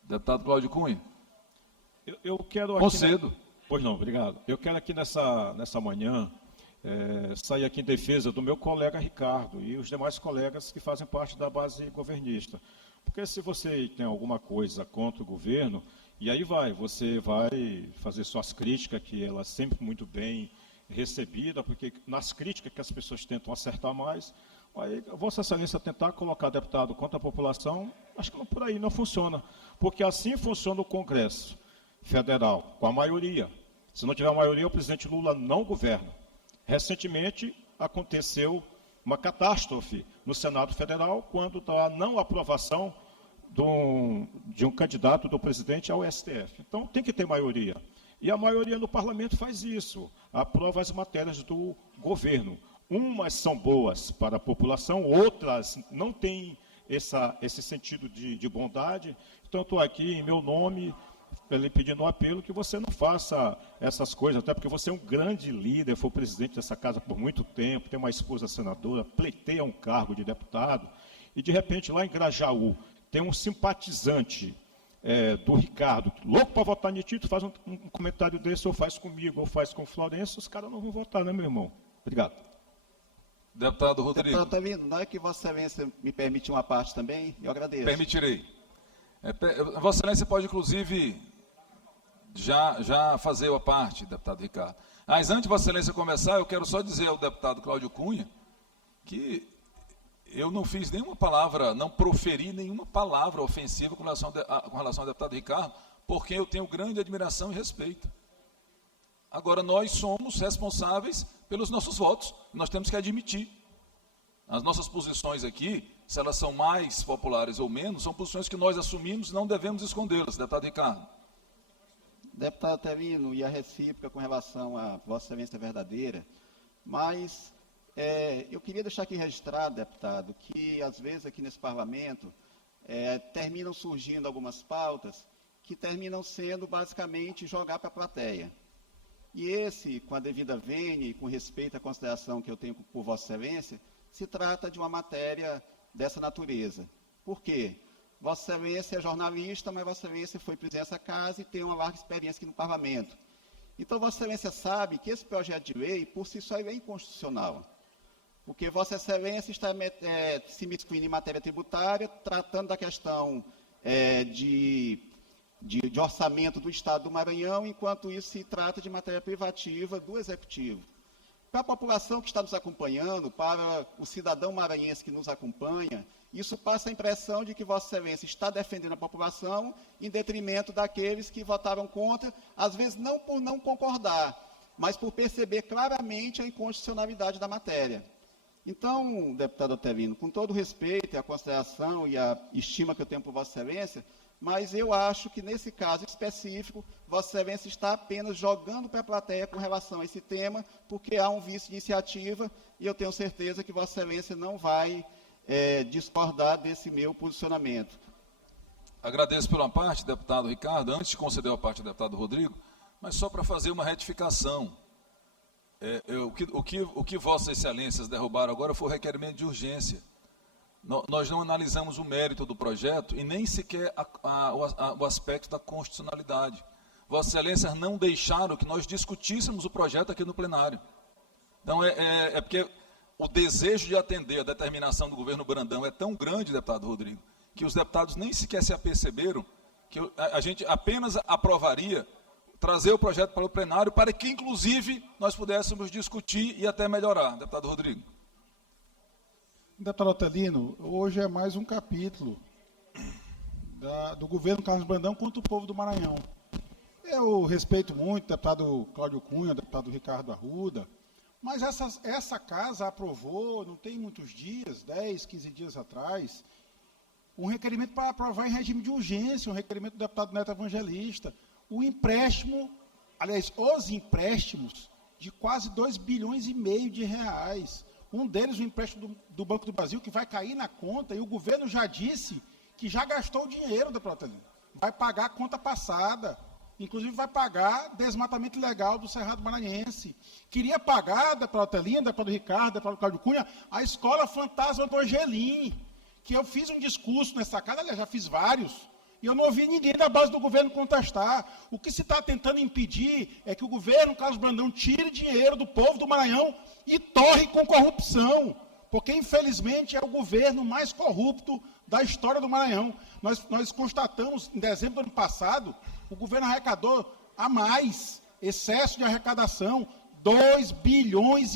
Deputado Cláudio Cunha. Eu quero concedo. Pois não, obrigado. Eu quero aqui nessa manhã sair aqui em defesa do meu colega Ricardo e os demais colegas que fazem parte da base governista. Porque se você tem alguma coisa contra o governo, e aí você vai fazer suas críticas, que ela é sempre muito bem recebida, porque nas críticas que as pessoas tentam acertar mais, aí Vossa Excelência tentar colocar deputado contra a população, acho que por aí não funciona. Porque assim funciona o Congresso Federal, com a maioria. Se não tiver maioria, o presidente Lula não governa. Recentemente, aconteceu uma catástrofe no Senado Federal, quando da não aprovação de um candidato do presidente ao STF. Então, tem que ter maioria. E a maioria no parlamento faz isso, aprova as matérias do governo. Umas são boas para a população, outras não têm esse sentido de bondade. Então, estou aqui em meu nome, lhe pedindo um apelo que você não faça essas coisas, até porque você é um grande líder, foi presidente dessa casa por muito tempo, tem uma esposa senadora, pleiteia um cargo de deputado, e de repente lá em Grajaú tem um simpatizante do Ricardo, louco para votar em Tito, faz um comentário desse, ou faz comigo, ou faz com o Florencio, os caras não vão votar, né, meu irmão? Obrigado. Deputado Rodrigo. Deputado Otelino, não é que Vossa Excelência me permite uma parte também? Eu agradeço. Permitirei. Vossa Excelência pode, inclusive, já fazer a parte, deputado Ricardo. Mas antes de Vossa Excelência começar, eu quero só dizer ao deputado Cláudio Cunha que eu não fiz nenhuma palavra, não proferi nenhuma palavra ofensiva com relação ao deputado Ricardo, por quem eu tenho grande admiração e respeito. Agora, nós somos responsáveis pelos nossos votos, nós temos que admitir. As nossas posições aqui, se elas são mais populares ou menos, são posições que nós assumimos e não devemos escondê-las, deputado Ricardo. Deputado Otelino, e a recíproca com relação à Vossa Excelência verdadeira, mas eu queria deixar aqui registrado, deputado, que às vezes aqui nesse parlamento terminam surgindo algumas pautas que terminam sendo basicamente jogar para a plateia. E esse, com a devida vênia e com respeito à consideração que eu tenho por Vossa Excelência, se trata de uma matéria dessa natureza. Por quê? Vossa Excelência é jornalista, mas Vossa Excelência foi presidente dessa casa e tem uma larga experiência aqui no parlamento. Então, Vossa Excelência sabe que esse projeto de lei, por si só, é inconstitucional. Porque Vossa Excelência está se miscuindo em matéria tributária, tratando da questão de orçamento do Estado do Maranhão, enquanto isso se trata de matéria privativa do Executivo. Para a população que está nos acompanhando, para o cidadão maranhense que nos acompanha, isso passa a impressão de que Vossa Excelência está defendendo a população em detrimento daqueles que votaram contra, às vezes não por não concordar, mas por perceber claramente a inconstitucionalidade da matéria. Então, deputado Otelino, com todo o respeito, a consideração e a estima que eu tenho por Vossa Excelência, mas eu acho que, nesse caso específico, Vossa Excelência está apenas jogando para a plateia com relação a esse tema, porque há um vício de iniciativa, e eu tenho certeza que Vossa Excelência não vai discordar desse meu posicionamento. Agradeço pela parte, deputado Ricardo, antes de conceder a parte do deputado Rodrigo, mas só para fazer uma retificação. O que Vossas Excelências derrubaram agora foi o requerimento de urgência. Nós não analisamos o mérito do projeto e nem sequer o aspecto da constitucionalidade. Vossas Excelências não deixaram que nós discutíssemos o projeto aqui no plenário. Então, porque o desejo de atender a determinação do governo Brandão é tão grande, deputado Rodrigo, que os deputados nem sequer se aperceberam que a gente apenas aprovaria trazer o projeto para o plenário para que, inclusive, nós pudéssemos discutir e até melhorar. Deputado Rodrigo. Deputado Otelino, hoje é mais um capítulo do governo Carlos Brandão contra o povo do Maranhão. Eu respeito muito o deputado Cláudio Cunha, o deputado Ricardo Arruda, mas essa casa aprovou, não tem muitos dias, 10, 15 dias atrás, um requerimento para aprovar em regime de urgência, um requerimento do deputado Neto Evangelista, o empréstimo, aliás, os empréstimos de quase 2,5 bilhões de reais. Um deles, o empréstimo do Banco do Brasil, que vai cair na conta, e o governo já disse que já gastou o dinheiro, deputado Otelino. Vai pagar a conta passada, inclusive vai pagar desmatamento ilegal do Cerrado Maranhense. Queria pagar, deputado Otelino, deputado Ricardo, deputado Cláudio Cunha, a escola fantasma do Angelim, que eu fiz um discurso nessa casa, aliás, já fiz vários, e eu não ouvi ninguém da base do governo contestar. O que se está tentando impedir é que o governo Carlos Brandão tire dinheiro do povo do Maranhão e torre com corrupção, porque, infelizmente, é o governo mais corrupto da história do Maranhão. Nós constatamos, em dezembro do ano passado, o governo arrecadou a mais, excesso de arrecadação, 2,5 bilhões.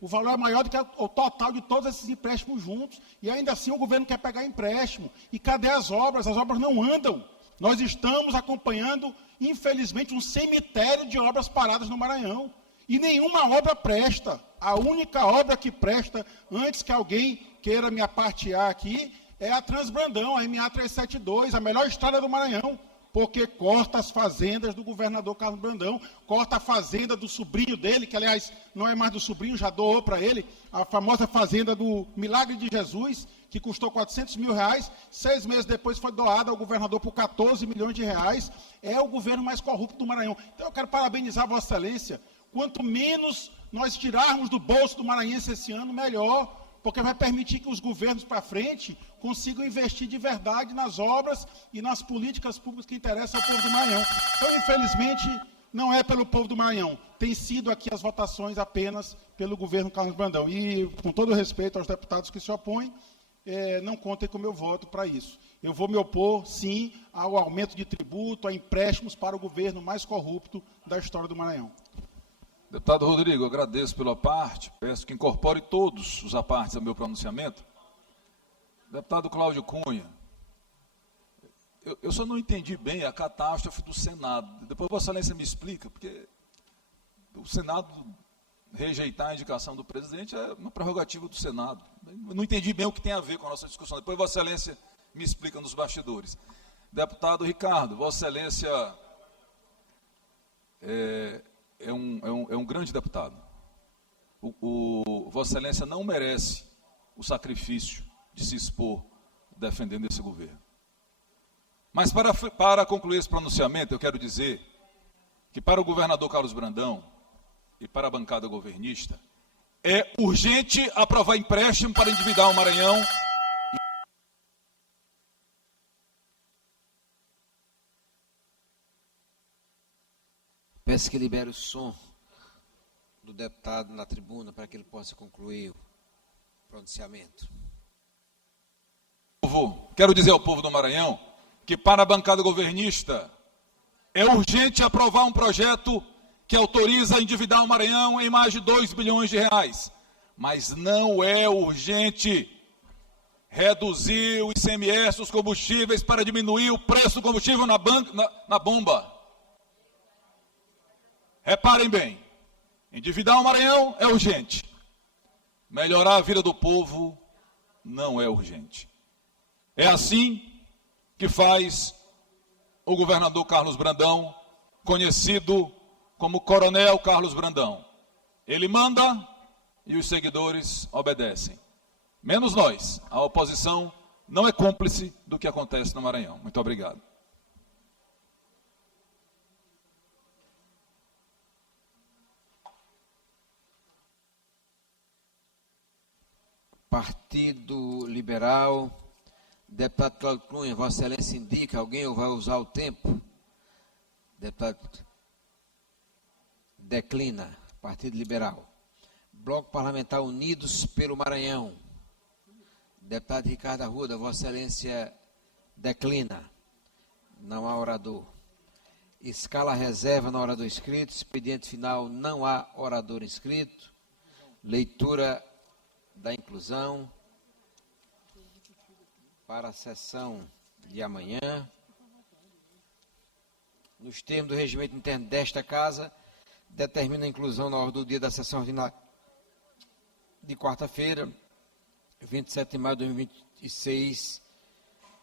O valor é maior do que o total de todos esses empréstimos juntos, e ainda assim o governo quer pegar empréstimo. E cadê as obras? As obras não andam. Nós estamos acompanhando, infelizmente, um cemitério de obras paradas no Maranhão. E nenhuma obra presta. A única obra que presta, antes que alguém queira me apartear aqui, é a Transbrandão, a MA 372, a melhor estrada do Maranhão, porque corta as fazendas do governador Carlos Brandão, corta a fazenda do sobrinho dele, que, aliás, não é mais do sobrinho, já doou para ele, a famosa fazenda do Milagre de Jesus, que custou 400 mil reais, 6 meses depois foi doada ao governador por 14 milhões de reais. É o governo mais corrupto do Maranhão. Então eu quero parabenizar Vossa Excelência. Quanto menos nós tirarmos do bolso do maranhense esse ano, melhor, porque vai permitir que os governos para frente consigam investir de verdade nas obras e nas políticas públicas que interessam ao povo do Maranhão. Então, infelizmente, não é pelo povo do Maranhão. Tem sido aqui as votações apenas pelo governo Carlos Brandão. E, com todo respeito aos deputados que se opõem, não contem com o meu voto para isso. Eu vou me opor, sim, ao aumento de tributo, a empréstimos para o governo mais corrupto da história do Maranhão. Deputado Rodrigo, agradeço pela parte, peço que incorpore todos os apartes ao meu pronunciamento. Deputado Cláudio Cunha, eu só não entendi bem a catástrofe do Senado. Depois Vossa Excelência me explica, porque o Senado rejeitar a indicação do presidente é uma prerrogativa do Senado. Eu não entendi bem o que tem a ver com a nossa discussão. Depois Vossa Excelência me explica nos bastidores. Deputado Ricardo, Vossa Excelência é um grande deputado. Vossa Excelência não merece o sacrifício de se expor defendendo esse governo. Mas para concluir esse pronunciamento, eu quero dizer que para o governador Carlos Brandão e para a bancada governista, é urgente aprovar empréstimo para endividar o Maranhão. Peço que libere o som do deputado na tribuna para que ele possa concluir o pronunciamento. Quero dizer ao povo do Maranhão que para a bancada governista é urgente aprovar um projeto que autoriza endividar o Maranhão em mais de 2 bilhões de reais. Mas não é urgente reduzir o ICMS dos combustíveis para diminuir o preço do combustível na bomba. Reparem bem, endividar o Maranhão é urgente. Melhorar a vida do povo não é urgente. É assim que faz o governador Carlos Brandão, conhecido como Coronel Carlos Brandão. Ele manda e os seguidores obedecem. Menos nós, a oposição não é cúmplice do que acontece no Maranhão. Muito obrigado. Partido Liberal, deputado Cláudio Cunha, Vossa Excelência indica alguém ou vai usar o tempo? Deputado declina. Partido Liberal. Bloco Parlamentar Unidos pelo Maranhão, Deputado Ricardo Arruda, Vossa Excelência declina. Não há orador. Escala reserva na hora do inscrito. Expediente final, não há orador inscrito. Leitura da inclusão para a sessão de amanhã. Nos termos do regimento interno desta Casa, determina a inclusão na ordem do dia da sessão ordinária de quarta-feira, 27 de maio de 2026,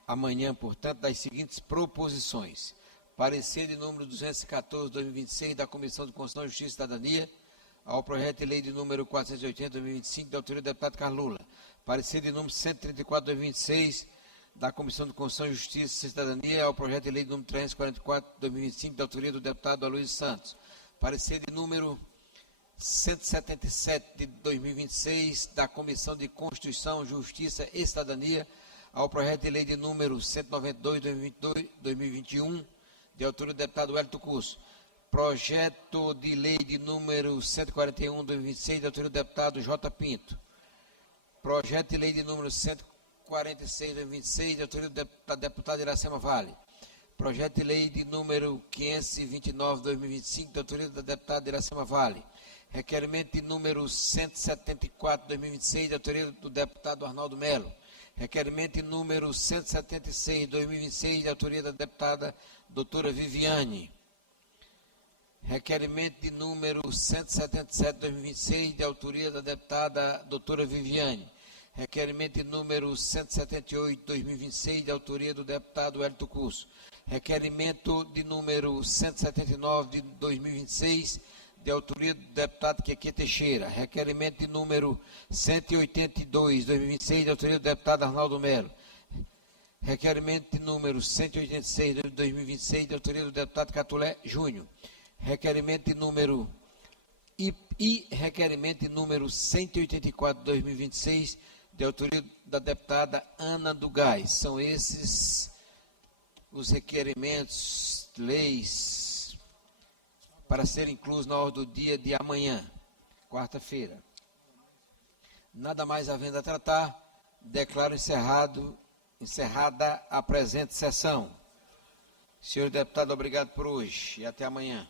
amanhã, portanto, das seguintes proposições. Parecer de número 214/2026 da Comissão de Constituição, Justiça e Cidadania ao projeto de lei de número 480/2025 da autoria do deputado Carlos Lula. Parecer de número 134/2026 da Comissão de Constituição, Justiça e Cidadania ao projeto de lei de número 344/2025 da autoria do deputado Aloysio Santos. Parecer de número 177 de 2026 da Comissão de Constituição, Justiça e Cidadania ao projeto de lei de número 192/2021 de autoria do deputado Wellington Curso. Projeto de lei de número 141/2026 de autoria do deputado J. Pinto. Projeto de lei de número 146/2026 de autoria da deputada Iracema Vale. Projeto de lei de número 529/2025 de autoria da deputada Iracema Vale. Requerimento de número 174/2026 de autoria do deputado Arnaldo Melo. Requerimento de número 176/2026 de autoria da deputada doutora Viviane. Requerimento de número 177/2026 de autoria da deputada doutora Viviane. Requerimento de número 178/2026 de autoria do deputado Wellington Curso. Requerimento de número 179 de 2026 de autoria do deputado Queque Teixeira. Requerimento de número 182/2026 de autoria do deputado Arnaldo Melo. Requerimento de número 186 de 2026 de autoria do deputado Catulé Júnior. Requerimento de número requerimento de número 184 de 2026 de autoria da deputada Ana do Gás. São esses os requerimentos, leis, para serem inclusos na ordem do dia de amanhã, quarta-feira. Nada mais havendo a tratar, declaro encerrada a presente sessão. Senhor deputado, obrigado por hoje e até amanhã.